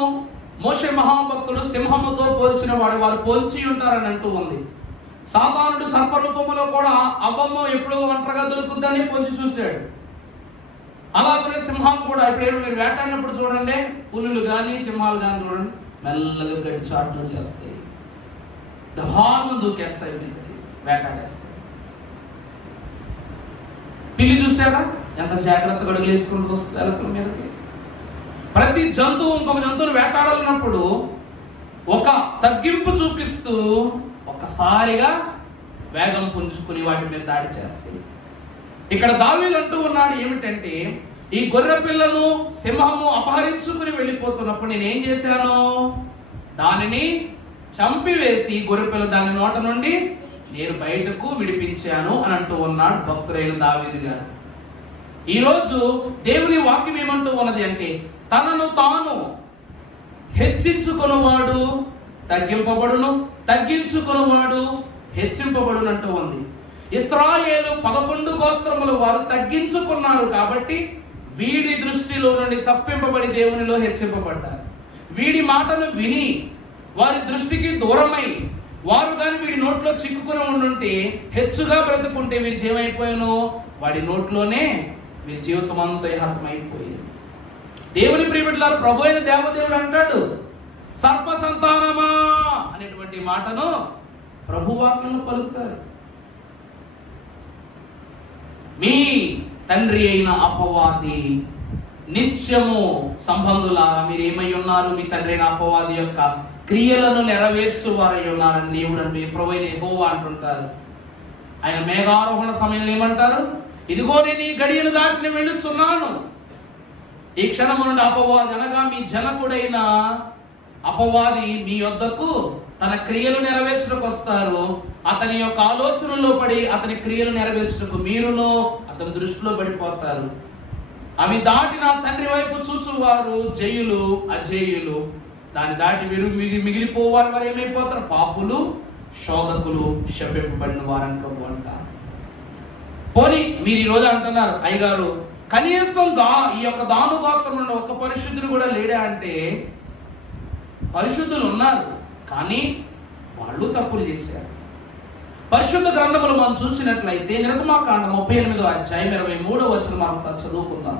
మోషే మహాభక్తుడు సింహముతో పోల్చిన వారు పోల్చి ఉంటారని అంటూ ఉంది. సాతానుడు సర్పరూపములో కూడా అవ్వమ్మ ఎప్పుడో ఒంటరిగా దొరుకుద్దని పోల్చి చూశాడు. అలాగే సింహం కూడా ఇప్పుడు మీరు వేటాడినప్పుడు చూడండి, పులులు కానీ సింహాలు కానీ చూడండి, మెల్లగా గడ్డి చాట్లు చేస్తాయి, దభాలను దూకేస్తాయి, మీదకి వేటాడేస్తాయి. పిల్లి చూసారా ఎంత జాగ్రత్తగా అడుగులు వేసుకుంటూ వస్తుంది ఎలకల మీదకి. ప్రతి జంతువు ఇంకొక జంతువును వేటాడాలన్నప్పుడు ఒక తగ్గింపు చూపిస్తూ ఒక్కసారిగా వేగం పుంజుకుని వాటి మీద దాడి చేస్తాయి. ఇక్కడ దావీదు అంటూ ఉన్నాడు ఏమిటంటే, ఈ గొర్రె పిల్లను సింహము అపహరించుకుని వెళ్ళిపోతున్నప్పుడు నేనేం చేశాను? దానిని చంపివేసి గొర్రె పిల్ల దాని నోట నుండి నేను బయటకు విడిపించాను అని అంటూ ఉన్నాడు భక్తుడైన దావీదు గారు. ఈరోజు దేవుని వాక్యం ఏమంటూ ఉన్నది అంటే, తనను తాను హెచ్చించుకున్నవాడు తగ్గింపబడును, తగ్గించుకున్నవాడు హెచ్చింపబడునంటూ ఉంది. ఇశ్రాయేలు 11 గోత్రములు వారు తగ్గించుకున్నారు కాబట్టి వీడి దృష్టిలో నుండి తప్పింపబడి దేవునిలో హెచ్చింపబడ్డారు. వీడి మాటను విని వారి దృష్టికి దూరమై వారు కానీ వీడి నోట్లో చిక్కుకుని ఉండుంటే, హెచ్చుగా బ్రతుకుంటే వీరి జీవమైపోయాను, వాడి నోట్లోనే వీరి జీవితం అంతా హతమైపోయింది. దేవుని ప్రియబిడ్డలారా, ప్రభు అయిన దేవదేవుడు అంటాడు, సర్ప సంతానమా అనేటువంటి మాటను ప్రభు వాక్యంలో పలుకుతారు. మీ తండ్రి అయిన అపవాది నిత్యము సంబంధులారా మీరు ఏమై ఉన్నారు, మీ తండ్రి అయిన అపవాది యొక్క క్రియలను నెరవేర్చువారై ఉన్నారని దేవుడు అంటే ప్రభు అయిన యెహోవా అంటుంటారు. ఆయన మేఘారోహణ సమయంలో ఏమంటారు, ఇదిగో నేను ఈ గడియలు దాటిని వెళ్ళుచున్నాను, ఈ క్షణము నుండి అపవాది అనగా మీ జనకుడైన అపవాది మీ యొద్దకు తన క్రియలు నెరవేర్చడానికి వస్తారు. అతని యొక్క ఆలోచనలో పడి అతని క్రియలు నెరవేర్చడానికి మీరును అతని దృష్టిలో పడిపోతారు. అవి దాటి నా తండ్రి వైపు చూచువారు జయులు అజేయులు, దాన్ని దాటి మిగిలిపోవారు. వారు ఏమైపోతారు, పాపులు, శోధకులు, శపింపబడిన వారంట్లో అంటారు. పోనీ మీరు ఈ రోజు అంటున్నారు, అయ్యగారు కనీసం ఈ యొక్క దాను గోత్రంలో ఒక పరిశుద్ధుడు కూడా లేడా అంటే, పరిశుద్ధులు ఉన్నారు కానీ వాళ్ళు తప్పులు చేశారు. పరిశుద్ధ గ్రంథములు మనం చూసినట్లయితే నిర్గమాకాండం 38వ అధ్యాయం 23వ వచనం మనం ఒకసారి చదువుకుందాం.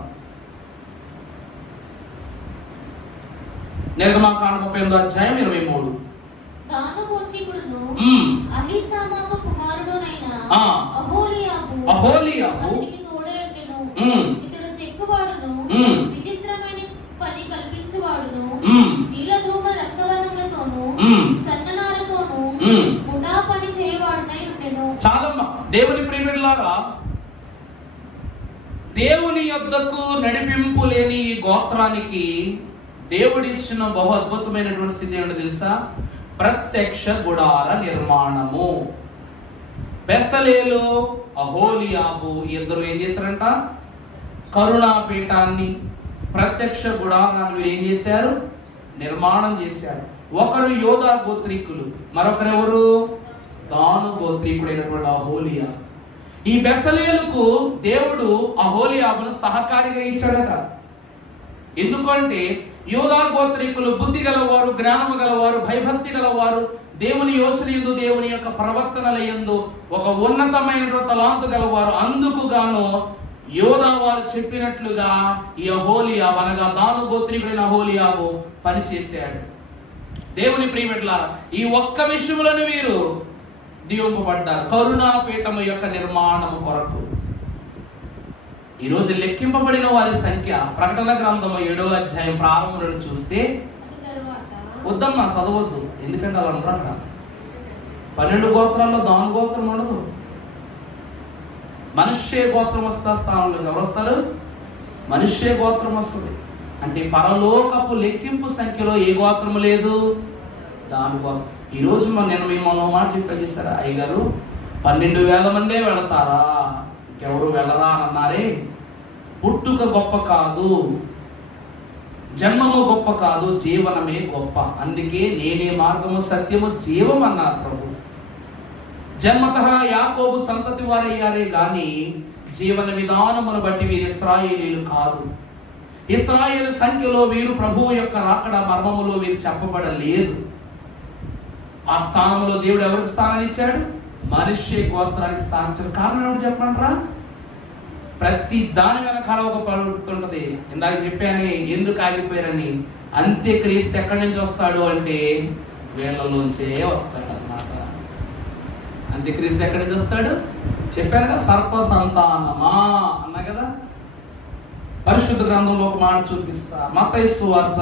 నిర్గమాకాండం 38వ అధ్యాయం 23. దాను గోత్రీకుడును అహీసామాకు కుమారుడునైన అహోలీయాబు అతనికి తోడై ఉండెను. ఇతడు చెక్కువాడును, విచిత్రమైన పని కల్పించువాడును, నీలధూమ రక్తవర్ణములతోను సన్ననాలతోను ముఠా పని చేయవాడునై ఉండెను. చాలమ్మా దేవుని ప్రియబిడ్డలారా, దేవుని యొద్దకు నడిపింపు లేని ఈ గోత్రానికి దేవుడిచ్చిన బహు అద్భుతమైనటువంటి స్థితి ఏమిటో తెలుసా, ప్రత్యక్ష గుడార నిర్మాణము. బెసలేలు అహోలియాబు ఇద్దరు ఏం చేశారంట, కరుణాపీఠాన్ని ప్రత్యక్ష గుడారాన్ని వీరు ఏం చేశారు, నిర్మాణం చేశారు. ఒకరు యోధా గోత్రీకులు, మరొకరు ఎవరు, దాను గోత్రీకుడైనటువంటి అహోలియా. ఈ బెసలేలుకు దేవుడు అహోలియాబును సహకారిగా ఇచ్చాడట. ఎందుకంటే యోధా గోత్రీకులు బుద్ధి గలవారు, జ్ఞానము గలవారు, భయభక్తి గలవారు, దేవుని యోచన యందు దేవుని యొక్క ప్రవర్తనల యందు ఒక ఉన్నతమైనటువంటి తలాంతు గలవారు. అందుకు గాను యోధా వారు చెప్పినట్లుగా ఈ అహోలియాబు అనగా దాను గోత్రీకుడైన అహోలియాబు పనిచేశాడు. దేవుని ప్రియబిడ్డలారా, ఈ ఒక్క విషయంలోనే వీరు దీవింపబడ్డారు, కరుణాపీఠము యొక్క నిర్మాణము కొరకు. ఈరోజు లెక్కింపబడిన వారి సంఖ్య ప్రకటన గ్రంథము 7వ అధ్యాయం ప్రారంభంలో చూస్తే, వద్దమ్మా చదవద్దు, ఎందుకంటే అలా ఉండరు అక్కడ. 12 గోత్రాల్లో దాను గోత్రం ఉండదు. మనుష్య గోత్రం వస్తా స్థానంలో ఎవరు వస్తారు, మనుష్య గోత్రం వస్తుంది. అంటే పరలోకపు లెక్కింపు సంఖ్యలో ఏ గోత్రము లేదు, దాను గోత్రం. ఈరోజు నేను మిమ్మల్ని మాట చెప్పా చేశారా, అయ్యగారు 12,000 మందే వెళతారా, ఇంకెవరు వెళ్ళరా అని అన్నారే. పుట్టుక గొప్ప కాదు, జన్మము గొప్ప కాదు, జీవనమే గొప్ప. అందుకే నేనే మార్గము సత్యము జీవం అన్నారు ప్రభు. జన్మతః యాకోబు సంతతి వారయ్యారే గాని జీవన విధానమును బట్టి వీరు ఇశ్రాయేలీలు కాదు. ఇశ్రాయేలు సంఖ్యలో వీరు ప్రభువు యొక్క రాకడ మర్మములో వీరు చెప్పబడలేదు. ఆ స్థానంలో దేవుడు ఎవరికి స్థానాన్ని ఇచ్చాడు, మనుష్య గోత్రానికి స్థానం ఇచ్చాడు. కారణం ఏమిటి చెప్పండి రా, ప్రతి దాని వెనకాల ఒక పలుకుతుంటది. ఇందాక చెప్పాను ఎందుకు ఆగిపోయారని. అంత్యక్రీస్తు ఎక్కడి నుంచి వస్తాడు అంటే వీళ్ళలోంచే వస్తాడు అన్నమాట. అంత్యక్రీస్తు ఎక్కడి నుంచి వస్తాడు చెప్పాను కదా, సర్ప సంతానమా అన్నా కదా. పరిశుద్ధ గ్రంథంలో ఒక మాట చూపిస్తా, మత్తయి సువార్త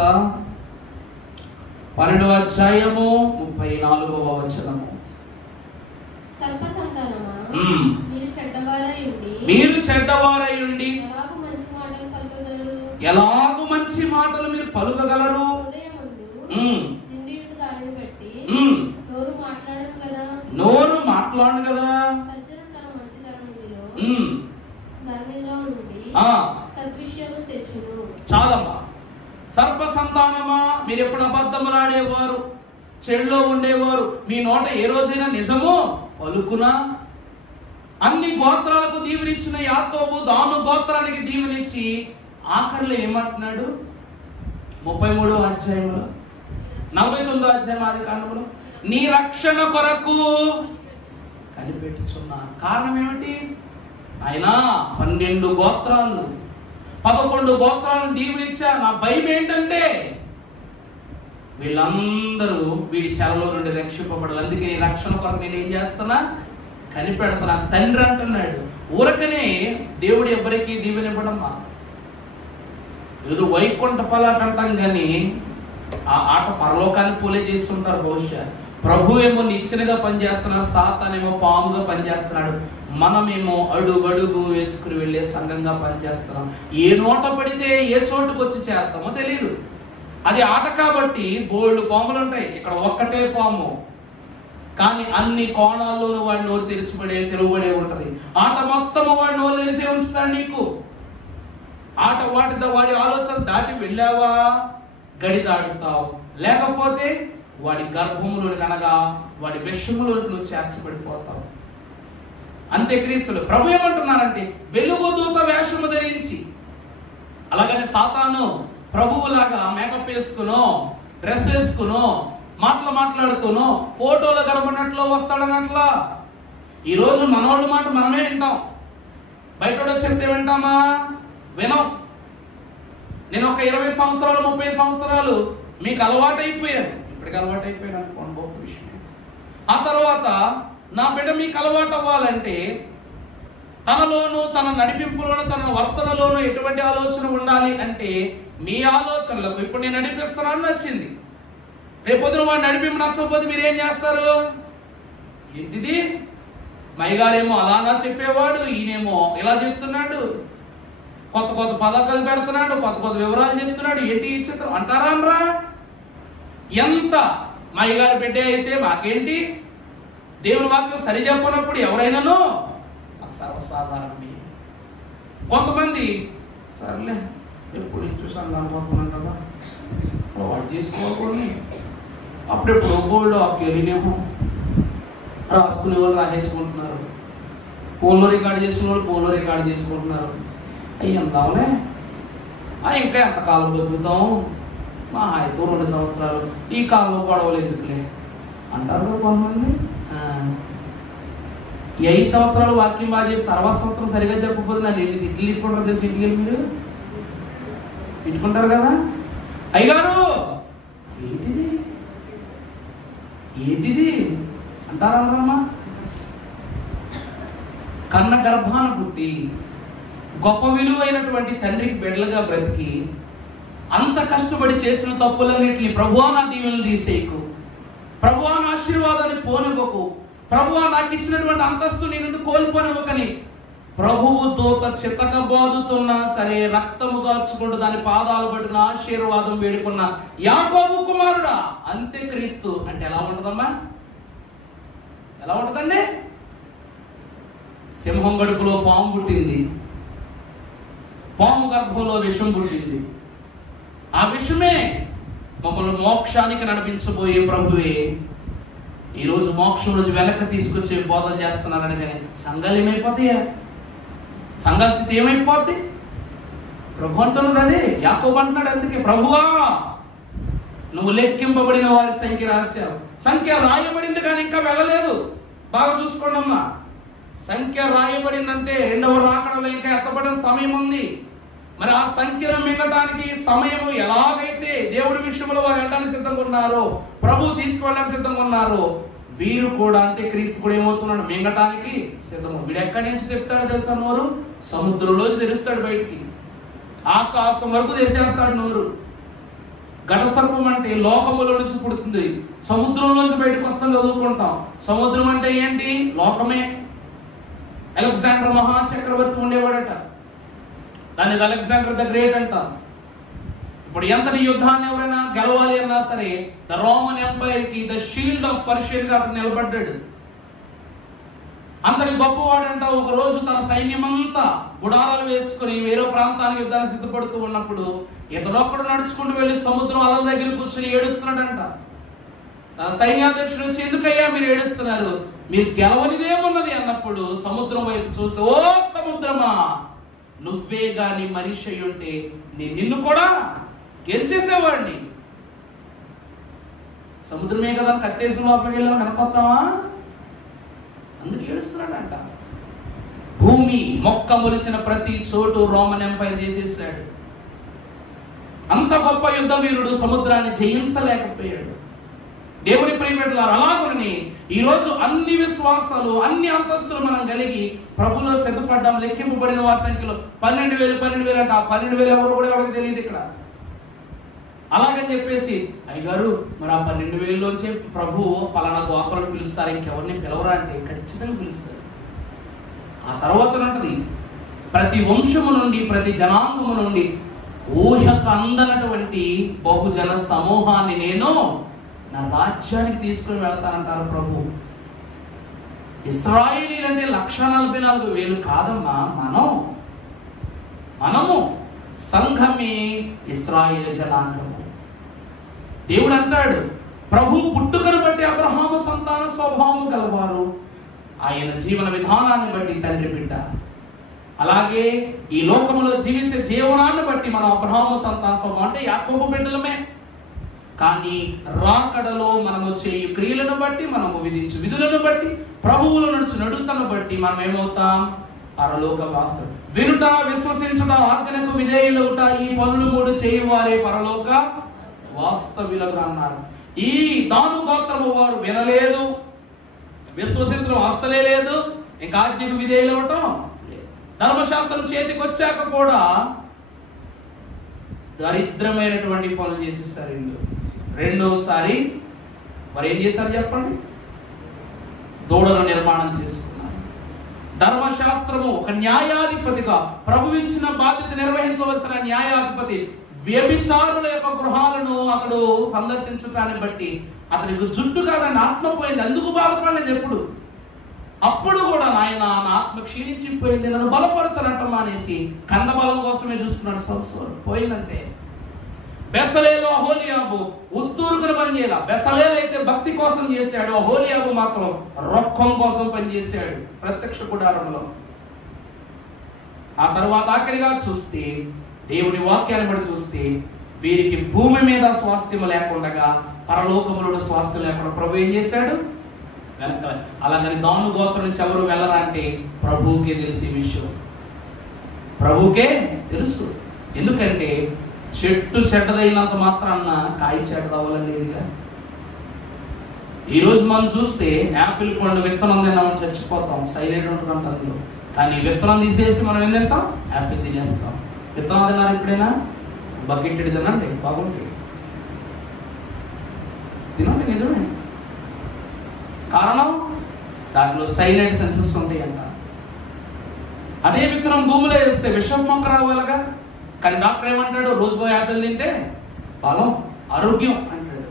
12వ అధ్యాయము 34వ వచనము. సర్ప సంతానమా, మీరు చెడ్డవారై ఉండి ఎలాగూ మంచి మాటలు మీరు పలుకగలరు. నోరు మాట్లాడు కదా. చాలమ్మా. సర్ప సంతానమా, మీరు ఎప్పుడు అబద్ధములాడేవారు, చెడులో ఉండేవారు మీ నోట ఏ రోజైనా నిజమో పలుకునా? అన్ని గోత్రాలకు దీవెనిచ్చిన యాకోబు దాను గోత్రానికి దీవెనిచ్చి ఆఖరిలో ఏమంటున్నాడు? 33వ అధ్యాయంలో 49వ అధ్యాయం ఆది కాండంలో నీ రక్షణ కొరకు కనిపెట్టుచున్నాను. కారణం ఏమిటి? ఆయన 12 గోత్రాలు 11 గోత్రాలను దీవెనిచ్చా. నా భయం ఏంటంటే వీళ్ళందరూ వీడి చెరలో నుండి రక్షింపబడాలి. అందుకే నీ రక్షణ కొరకు నేను ఏం చేస్తున్నా? కనిపెడుతున్నా. తండ్రి అంటున్నాడు. ఊరకనే దేవుడు ఎవరికి దీవెనివ్వడమ్మా. ఏదో వైకుంఠ పలాట అంటాం కానీ ఆ ఆట పరలోకాన్ని పోలే చేస్తుంటారు బహుశా. ప్రభు ఏమో నిచ్చెనగా పనిచేస్తున్నాడు, సాతానేమో పాముగా పనిచేస్తున్నాడు. మనమేమో అడుగడుగు వేసుకుని వెళ్ళే సంఘంగా పనిచేస్తున్నాం. ఏ నోట పడితే ఏ చోటుకు వచ్చి చేస్తామో తెలియదు. అది ఆట కాబట్టి బోల్డ్ పాములు ఉంటాయి. ఇక్కడ ఒక్కటే పాము కానీ అన్ని కోణాల్లోనూ వాడి నోరు తిరుగుబడే ఉంటది. ఆట మొత్తము వాడి నోరు తెరిచే ఉంచుతాడు నీకు. ఆట వాడి ఆలోచన దాటి వెళ్ళావా గడి దాటుతావు, లేకపోతే వాడి గర్భములోనికి అనగా వాడి విషములోనికి నువ్వు చేర్చబడిపోతావు. అంతే క్రీస్తుడు. ప్రభు ఏమంటున్నారంటే వెలుగు దూత వేషము ధరించి, అలాగనే సాతాను ప్రభువులాగా మేకప్ వేసుకునో డ్రెస్ వేసుకునో మాట్లాడుతూనో ఫోటోలు కనబడినట్లు వస్తాడనట్లా. ఈరోజు మనోళ్ళ మాట మనమే వింటాం, బయట చెప్తే వింటామా? వినం. నేను ఒక 20 సంవత్సరాలు 30 సంవత్సరాలు మీకు అలవాటు అయిపోయాను. ఇప్పటికి అలవాటు అయిపోయాను అనుకోండి, గొప్ప విషయం. ఆ తర్వాత నా బిడ్డ మీకు అలవాటు అవ్వాలంటే తనలోను తన నడిపింపులోను తన వర్తనలోను ఎటువంటి ఆలోచన ఉండాలి అంటే మీ ఆలోచనలకు ఇప్పుడు నేను నడిపిస్తున్నాను నచ్చింది. రేపొద్దున వాడు నడిపింపు నచ్చకపోతే మీరేం చేస్తారు? ఏంటిది మైగారేమో అలానా చెప్పేవాడు, ఈయనేమో ఇలా చెప్తున్నాడు, కొత్త కొత్త పథకాలు పెడుతున్నాడు, కొత్త కొత్త వివరాలు చెప్తున్నాడు, ఏంటి ఈ చిత్రం అంటారా అనరా? ఎంత మైగారి బిడ్డే అయితే మాకేంటి? దేవుని వాక్యం సరి చెప్పనప్పుడు ఎవరైనాను మాకు సర్వసాధారణమే. కొంతమంది సర్లే ఎప్పుడు చూసాను అనుకుంటున్నాను కదా వాడు చేసుకోకూడదు, అప్పుడెప్పుడు గోల్డ్ ఆప్యాలినేమో రాసుకునే వాళ్ళు రాసేసుకుంటున్నారు, ఫోన్లో రికార్డు చేసుకునే వాళ్ళు ఫోన్లో రికార్డు చేసుకుంటున్నారు. అయ్యందాంలే ఇంకా ఎంతకాలం బతుకుతాం, మా అయితే 2 సంవత్సరాలు, ఈ కాలంలో గొడవలు ఎందుకులే అంటారు కదా కొంతమంది. ఈ 5 సంవత్సరాలు వాక్యం బాగా చెప్పి తర్వాత సంవత్సరం సరిగా చెప్పకపోతే నన్ను ఎన్ని తిట్లు తిట్టుకుంటారు తెలుసు. ఇంటికి వెళ్ళి మీరు తిట్టుకుంటారు కదా, అయ్యగారు ఏంటిది ఏంటిది అంటారమ్మా. కన్న గర్భాన పుట్టి గొప్ప విలువైనటువంటి తండ్రికి బిడ్డలుగా బ్రతికి అంత కష్టపడి చేసిన తప్పులన్నిటిని ప్రభువా నా దీవెనలు తీసేయకు, ప్రభువా నా ఆశీర్వాదాన్ని పోనివ్వకు, ప్రభువా నాకు ఇచ్చినటువంటి అంతస్తు నీ నుండి కోల్పోనివ్వకని ప్రభువు దూత చితకబాదుతున్నా సరే రక్తము గార్చుకుంటూ దాని పాదాలు పట్టిన ఆశీర్వాదం వేడుకున్న యాకోబు కుమారుడా అంత్యక్రీస్తు అంటే ఎలా ఉంటదమ్మా? ఎలా ఉంటదండి? సింహం గడుపులో పాము పుట్టింది, పాము గర్భంలో విషం పుట్టింది. ఆ విషమే మమ్మల్ని మోక్షానికి నడిపించబోయే ప్రభువే ఈరోజు మోక్షం రోజు వెనక్కి తీసుకొచ్చే బోధన చేస్తున్నారని. కానీ సంఘాలు ఏమైపోతాయా? సంఘాల స్థితి ఏమైపోద్ది? ప్రభు అంటున్నది అదే, యాకోబు అంటున్నాడు. అందుకే ప్రభువా నువ్వు లెక్కింపబడిన వారి సంఖ్య రాశావు. సంఖ్య రాయబడింది కానీ ఇంకా వెళ్ళలేదు. బాగా చూసుకోండి అమ్మా, సంఖ్య రాయబడిందంటే 2వ రాకడలో ఇంకా ఎత్తబడిన సమయం ఉంది. మరి ఆ సంఖ్యను మింగటానికి సమయము ఎలాగైతే దేవుడి విషయంలో వారు వెళ్ళడానికి సిద్ధంగా ఉన్నారో, ప్రభు తీసుకువెళ్ళడానికి సిద్ధంగా ఉన్నారో, వీరు కూడా అంతే క్రీస్తు కూడా ఏమవుతున్నాడు? మింగటానికి సిద్ధము. వీడు ఎక్కడి నుంచి తెస్తాడు తెలుసా? నోరు సముద్రంలోంచి తెరుస్తాడు, బయటికి ఆకాశం వరకు తెరిచేస్తాడు నోరు. ఘట సర్పం అంటే లోకములో నుంచి పుడుతుంది, సముద్రంలోంచి బయటకు వస్తాం చదువుకుంటాం. సముద్రం అంటే ఏంటి? లోకమే. అలెగ్జాండర్ మహాచక్రవర్తి ఉండేవాడట, దానికి అలెగ్జాండర్ ద గ్రేట్ అంట. ఇప్పుడు ఎంతటి యుద్ధాన్ని ఎవరైనా గెలవాలి అన్నా సరే ద రోమన్ ఎంపైర్ కి ద షీల్డ్ ఆఫ్ పర్షియన్ గా అతను నిలబడ్డాడు. అంతటి గొప్పవాడంట. ఒక రోజు తన సైన్యమంతా గుడారాలు వేసుకుని వేరే ప్రాంతానికి యుద్ధానికి సిద్ధపడుతూ ఉన్నప్పుడు ఇతడొక్కడు నడుచుకుంటూ వెళ్ళి సముద్రం అలల దగ్గర కూర్చొని ఏడుస్తున్నాడంట. తన సైన్యాధ్యక్షుడు వచ్చి, ఎందుకయ్యా మీరు ఏడుస్తున్నారు, మీరు గెలవనిదేమున్నది అన్నప్పుడు సముద్రం వైపు చూస్తే, ఓ సముద్రమా, నువ్వే గాని మనిషి అయి ఉంటే నేను నిన్ను కూడా గెలిచేసేవాడిని. సముద్రమే కదా కత్తేసి లోపలికి వెళ్ళాం కనపడతావా? అందుకు ఏడుస్తున్నాడంట. భూమి మొక్క మొలిచిన ప్రతి చోటు రోమన్ ఎంపైర్ చేసేసాడు. అంత గొప్ప యుద్ధ వీరుడు సముద్రాన్ని జయించలేకపోయాడు. దేవుని ప్రియమిత్రులారా, అలాగని ఈరోజు అన్ని విశ్వాసాలు, అన్ని అంతస్తులు మనం కలిగి ప్రభులో సిద్ధపడ్డాం. లెక్కింపబడిన వారి సంఖ్యలో 12,000 అంట. 12,000 ఎవరు కూడా ఎవరికి తెలియదు ఇక్కడ. అలాగని చెప్పేసి, అయ్యగారు మరి ఆ 12,000లోంచే ప్రభు పలానా గోత్రాలు పిలుస్తారు, ఇంకెవరిని పిలవరా అంటే ఖచ్చితంగా పిలుస్తారు. ఆ తర్వాత ఉంటది, ప్రతి వంశము నుండి, ప్రతి జనాంగము నుండి ఊహకు అందనటువంటి బహుజన సమూహాన్ని నేను నా రాజ్యానికి తీసుకుని వెళ్తానంటారు ప్రభు. ఇశ్రాయేలీలు అంటే 144,000 కాదమ్మా, మనము సంఘమే ఇశ్రాయేలు జనాంగము. దేవుడు అంటాడు, ప్రభు పుట్టుకను బట్టి అబ్రహాము సంతాన స్వభావము గలవారు, ఆయన జీవన విధానాన్ని బట్టి తండ్రి బిడ్డ. అలాగే ఈ లోకములో జీవించే జీవనాన్ని బట్టి మనం అబ్రహాము సంతాన స్వభావం అంటే యాకోబు బిడ్డలమే. కానీ రాకడలో మనము చేయు క్రియలను బట్టి, మనము విధించు విధులను బట్టి, ప్రభువులో నడుచు నడుతను బట్టి మనం ఏమవుతాం? పరలోక వాస్తవం. వినుట, విశ్వసించుట, ఆజ్ఞలకు విధేయులవుట, ఈ పనులు 3 చేయువారే పరలోక వాస్తవ్యులకు అన్నారు. ఈ దాను గోత్రము వారు వినలేదు, విశ్వసించడం అస్సలే లేదు, ఇంకా ఆజ్ఞకు విధేయులవటం లేదు. ధర్మశాస్త్రం చేతికి వచ్చాక కూడా దరిద్రమైనటువంటి పనులు చేసేసారు. రెండోసారి మరి ఏం చేశారు చెప్పండి? దూడను నిర్మాణం చేసుకున్నారు. ధర్మశాస్త్రము ఒక న్యాయాధిపతిగా, ప్రభు ఇచ్చిన బాధ్యత నిర్వహించవలసిన న్యాయాధిపతి వ్యభిచారుల యొక్క గృహాలను అతడు సందర్శించడాన్ని బట్టి అతనికి జుట్టు కాదని ఆత్మ పోయింది. అందుకు బాధపడలేదు ఎప్పుడు. అప్పుడు కూడా నాయన నా ఆత్మ క్షీణించిపోయింది, నన్ను బలపరచనట్టం అనేసి కన్నబలం కోసమే చూసుకున్నాడు. సంవత్సరం పోయిందంటే. బెసలేలు అహోలియాబు ఉత్తూరుకుని పనిచేయాల. బెసలేలు అయితే భక్తి కోసం చేశాడు, అహోలియాబు మాత్రం రొక్కం కోసం పనిచేశాడు ప్రత్యక్ష గుడారంలో. ఆ తర్వాత ఆఖరిగా చూస్తే, దేవుని వాక్యాన్ని బట్టి చూస్తే, వీరికి భూమి మీద స్వాస్థ్యం లేకుండా, పరలోకములో స్వాస్థ్యం లేకుండా ప్రభు ఏం చేశాడు? వెనక. అలాగని దాను గోత్రం నుంచి ఎవరు వెళ్ళరా అంటే ప్రభువుకే తెలిసే విషయం, ప్రభువుకే తెలుసు. ఎందుకంటే చెట్టు చెడ్డదైనంత మాత్రాన కాయ చెడ్డదవ్వాలని లేదుగా. ఈరోజు మనం చూస్తే యాపిల్ పండు విత్తనం తిన్నామని చచ్చిపోతాం, సైలెంట్ ఉంటుందంట అందులో. కానీ విత్తనం తీసేసి మనం ఏం తింటాం? యాపిల్ తినేస్తాం. విత్తనం తిన్నారు ఎప్పుడైనా? బకెట్ తినండి, బాగుంటాయి, తినండి, నిజమే. కారణం దాంట్లో సైలెంట్ సెన్సెస్ ఉంటాయి అంట. అదే విత్తనం భూమిలో వేస్తే విషం మొక్క రావాలిగా. కానీ డాక్టర్ ఏమంటాడు? రోజుకో యాపిల్ తింటే బలం, ఆరోగ్యం అంటాడు.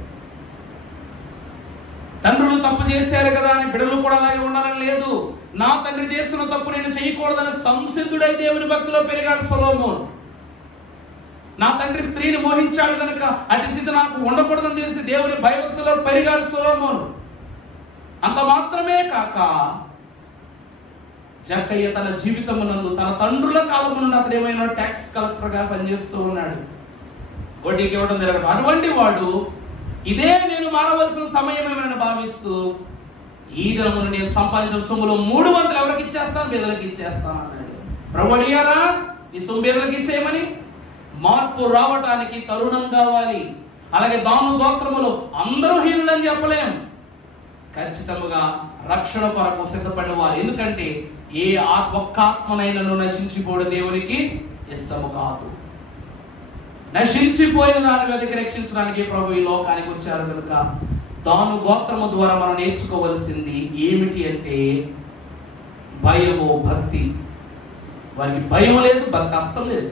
తండ్రులు తప్పు చేశారు కదా అని బిడ్డలు కూడా అలాగే ఉండాలని లేదు. నా తండ్రి చేస్తున్న తప్పు నేను చేయకూడదని సంసిద్ధుడై దేవుని భక్తిలో పెరిగాడు సొలొమోను. నా తండ్రి స్త్రీని మోహించాడు కనుక అతి స్థితి నాకు ఉండకూడదని తెలిసి దేవుని భయభక్తిలో పెరిగాడు సొలొమోను. అంత మాత్రమే కాక జక్కయ్య తన జీవితమునందు తన తండ్రుల కాలం నుండి అతడు ఏమైనా ట్యాక్స్ కలెక్టర్ గా పనిచేస్తూ ఉన్నాడు, వడ్డీకి ఇవ్వడం జరగదు. అటువంటి వాడు ఇదే నేను మానవలసిన సమయం ఏమైనా భావిస్తూ, ఈ దినమును నేను సంపాదించిన సొమ్ములో 300 ఎవరికి ఇచ్చేస్తాను? బీదలకు ఇచ్చేస్తాను అన్నాడు. ప్రభు అడిగారా నీ సొమ్ము బీదలకు ఇచ్చేయమని? మార్పు రావటానికి తరుణం కావాలి. అలాగే దాను గోత్రములో అందరూ హీనులని చెప్పలేం. ఖచ్చితంగా రక్షణ కొరకు సిద్ధపడిన వారు. ఎందుకంటే ఏ ఒక్క ఆత్మనైనను నశించిపోవడం దేవునికి ఇష్టము కాదు. నశించిపోయిన దాని వెతికి రక్షించడానికి ప్రభు ఈ లోకానికి వచ్చారు కనుక దాను గోత్రము ద్వారా మనం నేర్చుకోవలసింది ఏమిటి అంటే భయము, భక్తి. వారికి భయం లేదు, భక్తి అస్సలు లేదు.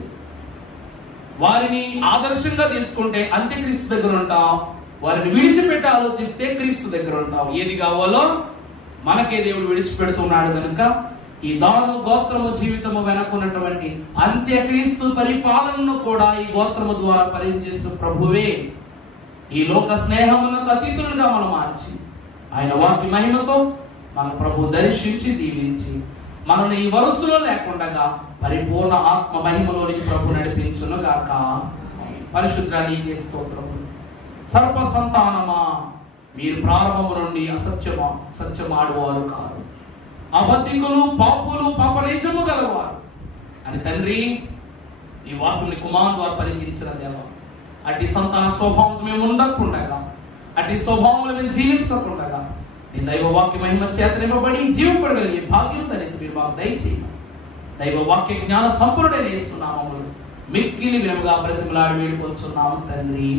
వారిని ఆదర్శంగా తీసుకుంటే అంత్యక్రీస్తు దగ్గర ఉంటాం, వారిని విడిచిపెట్టి ఆలోచిస్తే క్రీస్తు దగ్గర ఉంటాం. ఏది కావాలో మనకే దేవుడు విడిచిపెడుతున్నాడు కనుక ఈ దాను గోత్రము జీవితము వెనకున్నటువంటి అంత్యక్రీస్తు పరిపాలనను కూడా ఈ గోత్రము ద్వారా పరిచయిస్తూ ప్రభువే ఈ లోక స్నేహములకు అతీతులుగా మనం మార్చి ఆయన వాక్య మహిమతో మన ప్రభు దర్శించి దీవించి మనల్ని ఈ వరుసలో లేకుండా పరిపూర్ణ ఆత్మ మహిమలోనికి ప్రభు నడిపించును గాక. పరిశుద్ధ నీకే స్తోత్రము. సర్వ సంతానమా, మీరు ప్రారంభము నుండి సత్యమాడువారు కారు, అబద్ధికులు, పాపులు, పాపనీచము గలవారు అని తండ్రి ఈ వాక్యం కుమార్ వారు పలికించిన దేవా, అట్టి సంతాన స్వభావం మేము ఉండకుండగా, అట్టి స్వభావంలో మేము జీవించకుండగా నీ దైవ వాక్య మహిమ చేత నింపబడి జీవింపడగలిగే భాగ్యం తనకి మీరు మాకు దయచేయండి. దైవ వాక్య జ్ఞాన సంపూర్ణుడైన యేసు నామములో మిక్కిలి వినముగా బ్రతిమలాడి వేడుకొంచున్నాము తండ్రి.